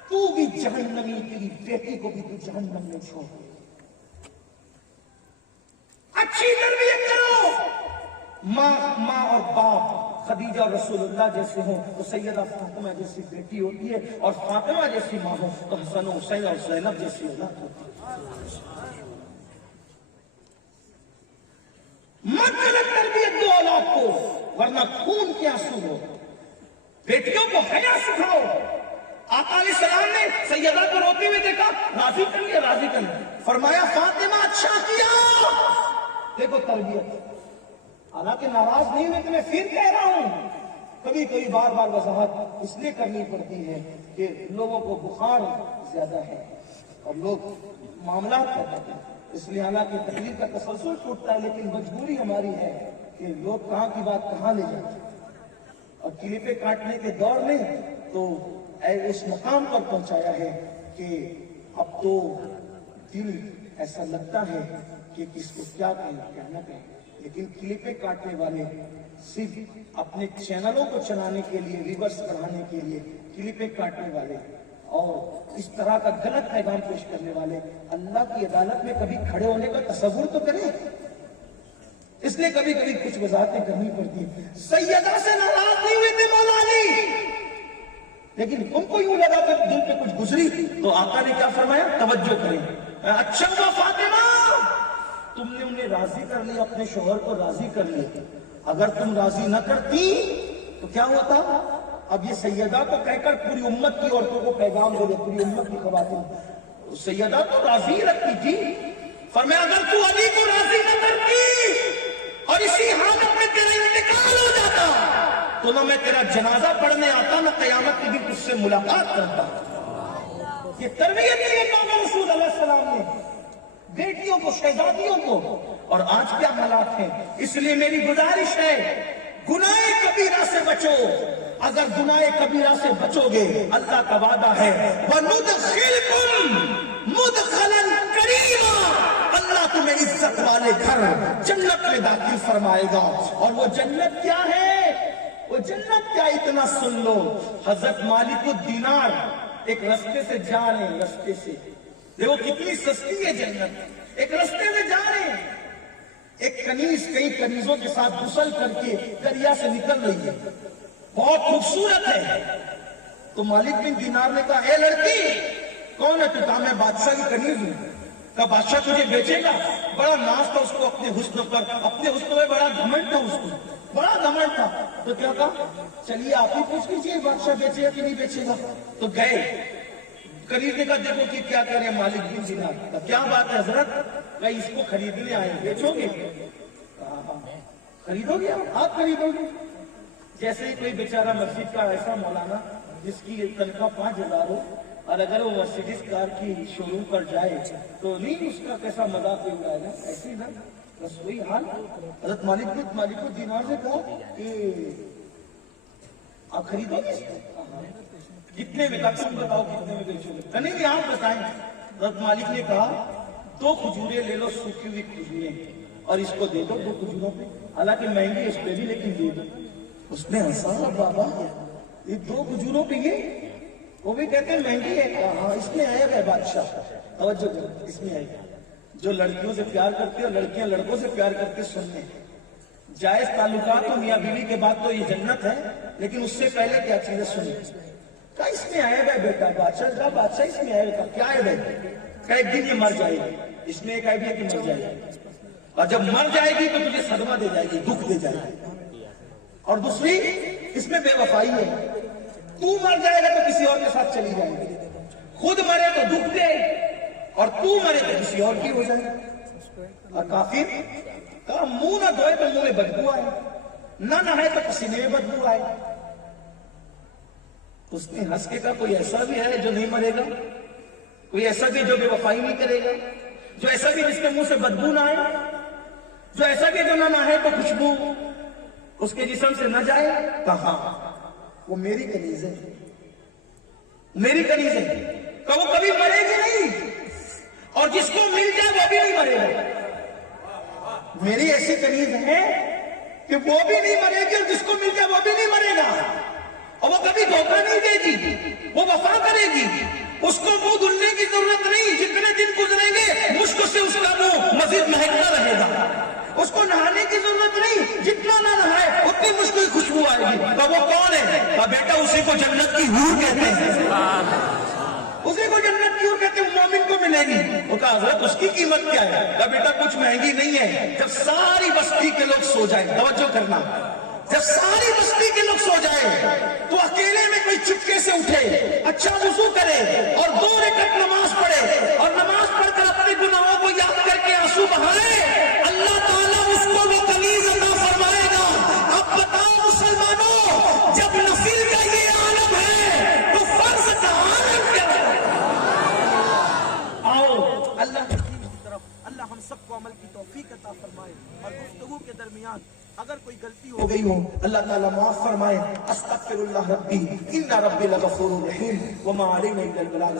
تو بھی جہنمی, تیری بیٹی کو بھی تو جہنم میں چھوڑ. اچھی تربیت کرو. ماں اور باپ خدیجہ اور رسول اللہ جیسے ہوں تو سیدہ فاطمہ جیسی بیٹی ہوتی ہے, اور فاطمہ جیسی ماں ہو تو حسن و حسین اور زینب جیسی اولاد ہوتی ہے. مت غلط تربیت دو اولاد کو, ورنہ خون کے آنسو ہو. بیٹیوں کو حیا سکھاؤ. آقا علیہ السلام نے سیدہ کو روتے ہوئے دیکھا, راضی کر لیا, راضی کر لیا. فرمایا فاطمہ اچھا کیا. دیکھو تربیت, حالانکہ ناراض نہیں ہوئے, تو میں پھر کہہ رہا ہوں کبھی کبھی بار بار وضاحت اس لیے کرنی پڑتی ہے کہ لوگوں کو بخار زیادہ ہے اور لوگ معاملات کرتے ہیں, اس لیے حالانکہ تکلیف کا تسلسل ٹوٹتا ہے, لیکن مجبوری ہماری ہے کہ لوگ کہاں کی بات کہاں لے جاتے ہیں, اور کلیپیں کاٹنے کے دور میں تو اس مقام پر پہنچایا ہے کہ اب تو دل ایسا لگتا ہے کہ کس کو کیا کہیں کیا نہ کہیں. لیکن کلپیں کاٹنے والے صرف اپنے چینلوں کو چلانے کے لیے, ریورس بڑھانے کے لیے کلپیں کاٹنے والے اور اس طرح کا غلط پیغام پیش کرنے والے اللہ کی عدالت میں کبھی کھڑے ہونے کا تصور تو کریں. اس لیے کبھی کبھی کچھ وضاحتیں کرنی پڑتی ہیں. سیدہ سے ناراض نہیں ہوئے تھے مولا علی, لیکن ان کو یوں لگا کہ دل پہ کچھ گزری, تو آقا نے کیا فرمایا, توجہ کریں. اچھا ہوا فاطمہ تم نے انہیں راضی کر لیا, اپنے شوہر کو راضی کر لیا. اگر تم راضی نہ کرتی تو کیا ہوتا؟ اب یہ سیدہ کو کہہ کر پوری امت کی عورتوں کو پیغام دے دے, پوری امت کی خواتین. سیدہ تو راضی رکھتی تھی. فرمایا اگر تو علی کو راضی نہ کرتی اور اسی حالت میں تیرا انتقال ہو جاتا تو نہ میں تیرا جنازہ پڑھنے آتا, نہ قیامت کے دن تجھ سے ملاقات کرتا. یہ تربیت نہیں ہے مولا رسول اللہ علیہ السلام نے. بیٹیوں کو، شہزادیوں کو، اور آج کیا حالات ہیں. اس لیے میری گزارش ہے گناہ کبیرہ سے بچو. اگر گناہ کبیرہ سے بچو گے اللہ کا وعدہ ہے وَنُدْخِلْكُمْ مُدْخَلًا كَرِيمًا، اللہ تمہیں عزت والے گھر جنت میں داخل فرمائے گا. اور وہ جنت کیا ہے؟ وہ جنت کیا؟ اتنا سن لو. حضرت مالک الدینار ایک رستے سے جا رہے ہیں، رستے سے دیکھو کتنی سستی ہے جنت. ایک رستے میں جا رہے ہیں، ایک کنیز کئی کنیزوں کے ساتھ غسل کر کے دریا سے نکل رہی ہے، بہت خوبصورت ہے. تو مالک بن دینار نے کہا اے لڑکی کون ہے تو؟ کہا میں بادشاہ کی کنیز ہوں. کہا بادشاہ تجھے بیچے گا؟ بڑا ناز تھا اس کو اپنے حسن پر، اپنے حسن میں بڑا گھمنڈ تھا، اس کو بڑا گھمنڈ تھا. تو کیا کہا چلیے آپ ہی پوچھ لیجیے بادشاہ بیچے گا کہ نہیں بیچے گا. تو گئے کنیز نے کہا دیکھو کہ کیا کہہ رہے ہیں مالک بن دینار. کہا کیا بات ہے حضرت؟ کہا اس کو خریدنے آئے، بیچو گے؟ خریدو گے آپ خریدو گے؟ جیسے ہی کوئی بیچارہ مسجد کا ایسا مولانا جس کی تنخواہ 5,000 ہو اور اگر وہ مرسیڈیز کار کی شو روم پر جائے تو نہیں اس کا کیسا مذاق اڑائے گا. ایسے ہی نا بس وہی حال. حضرت مالک الدینار نے کہا کہ آپ خریدو گے؟ کتنے میں؟ تم بتاؤ کتنے میں بیچو گے؟ نہیں آپ بتائیں. حضرت مالک نے کہا 2 کھجوریں لے لو، سوکھی ہوئی کھجوریں، اور اس کو دے دو 2 کھجوروں پہ. حالانکہ مہنگی اس پہ بھی لیکن دے دو. اس نے ہنسا بابا یہ 2 کھجوروں پہ یہ وہ بھی کہتے ہیں مہنگی ہے. کہا اس میں آیا ہے بادشاہ. توجہ کرو اس میں آئے جو لڑکیوں سے پیار کرتے اور لڑکیاں لڑکوں سے پیار کرتے سننے. جائز تعلقات تو میاں بیوی کے بعد تو یہ جنت ہے، لیکن اس سے پہلے کیا چیزیں سنیں. کہا اس میں آیا ہے بیٹا. بادشاہ اس میں آیا. کیا ہے بیٹا؟ کہ ایک دن یہ مر جائے گی. اس میں ایک آئیڈیا کہ مر جائے گی، اور جب مر جائے گی تو تجھے صدمہ دے جائے گی، دکھ دے جائے گی. اور دوسری اس میں بے وفائی ہے. تو مر جائے گا تو کسی اور کے ساتھ چلی جائے گی. خود مرے تو دکھ دے، اور تو مرے تو کسی اور کی ہو جائے. اور کافر کہا منہ نہ دھوئے تو منہ میں بدبو آئے، نہ نہائے تو پسینے میں بدبو آئے. اس نے ہنس کے کہا کوئی ایسا بھی ہے جو نہیں مرے گا؟ کوئی ایسا بھی جو بے وفائی نہیں کرے گا؟ جو ایسا بھی جس کے منہ سے بدبو نہ آئے؟ جو ایسا بھی جو نہ نہائے تو خوشبو اس کے جسم سے نہ جائے؟ کہاں وہ میری کنیز ہے، میری کنیز ہے. کہ وہ کبھی مرے گی نہیں، اور جس کو مل جائے وہ بھی نہیں مرے گا. میری ایسی کنیز ہے کہ وہ بھی نہیں مرے گی، اور جس کو مل جائے وہ بھی نہیں مرے گا. اور وہ کبھی دھوکہ نہیں دے گی، وہ وفا کرے گی. اس کو منہ دھلنے کی ضرورت نہیں، جتنے دن گزریں گے مشک سے اس کا منہ مزید مہکتا رہے گا. اس کو نہانے کی ضرورت نہیں، جتنا نہ نہائے اتنی مشک کی خوشبو آئے گی. تو وہ کون ہے؟ تو بیٹا اسی کو جنت کی حور کہتے ہیں. اسی کو جنت کی حور کہتے ہیں. مومن کو ملے گی. وہ کہا حضرت اس کی قیمت کیا ہے؟ کہا بیٹا کچھ مہنگی نہیں ہے. جب ساری بستی کے لوگ سو جائیں، توجہ کرنا، جب ساری بستی کے لوگ سو جائے تو اکیلے میں کوئی چپکے سے اٹھے، اچھا وضو کرے اور 2 رکعت نماز پڑھے، اور نماز پڑھ کر اپنے گناہوں کو یاد کر کے آنسو بہائے، اللہ تعالیٰ اس کو وہ کنیز عطا فرمائے گا. اب بتاؤ مسلمانوں، جب نفل کا یہ عالم ہے تو فرض کا عالم کیا ہے؟ آؤ اللہ کی طرف. اللہ ہم سب کو عمل کی توفیق عطا فرمائے. اور گفتگو کے درمیان اگر کوئی غلطی ہو گئی ہو اللہ تعالیٰ معاف فرمائے. استغفر اللہ ربی ان ربی لغفور رحیم وما علینا الا البلاغ.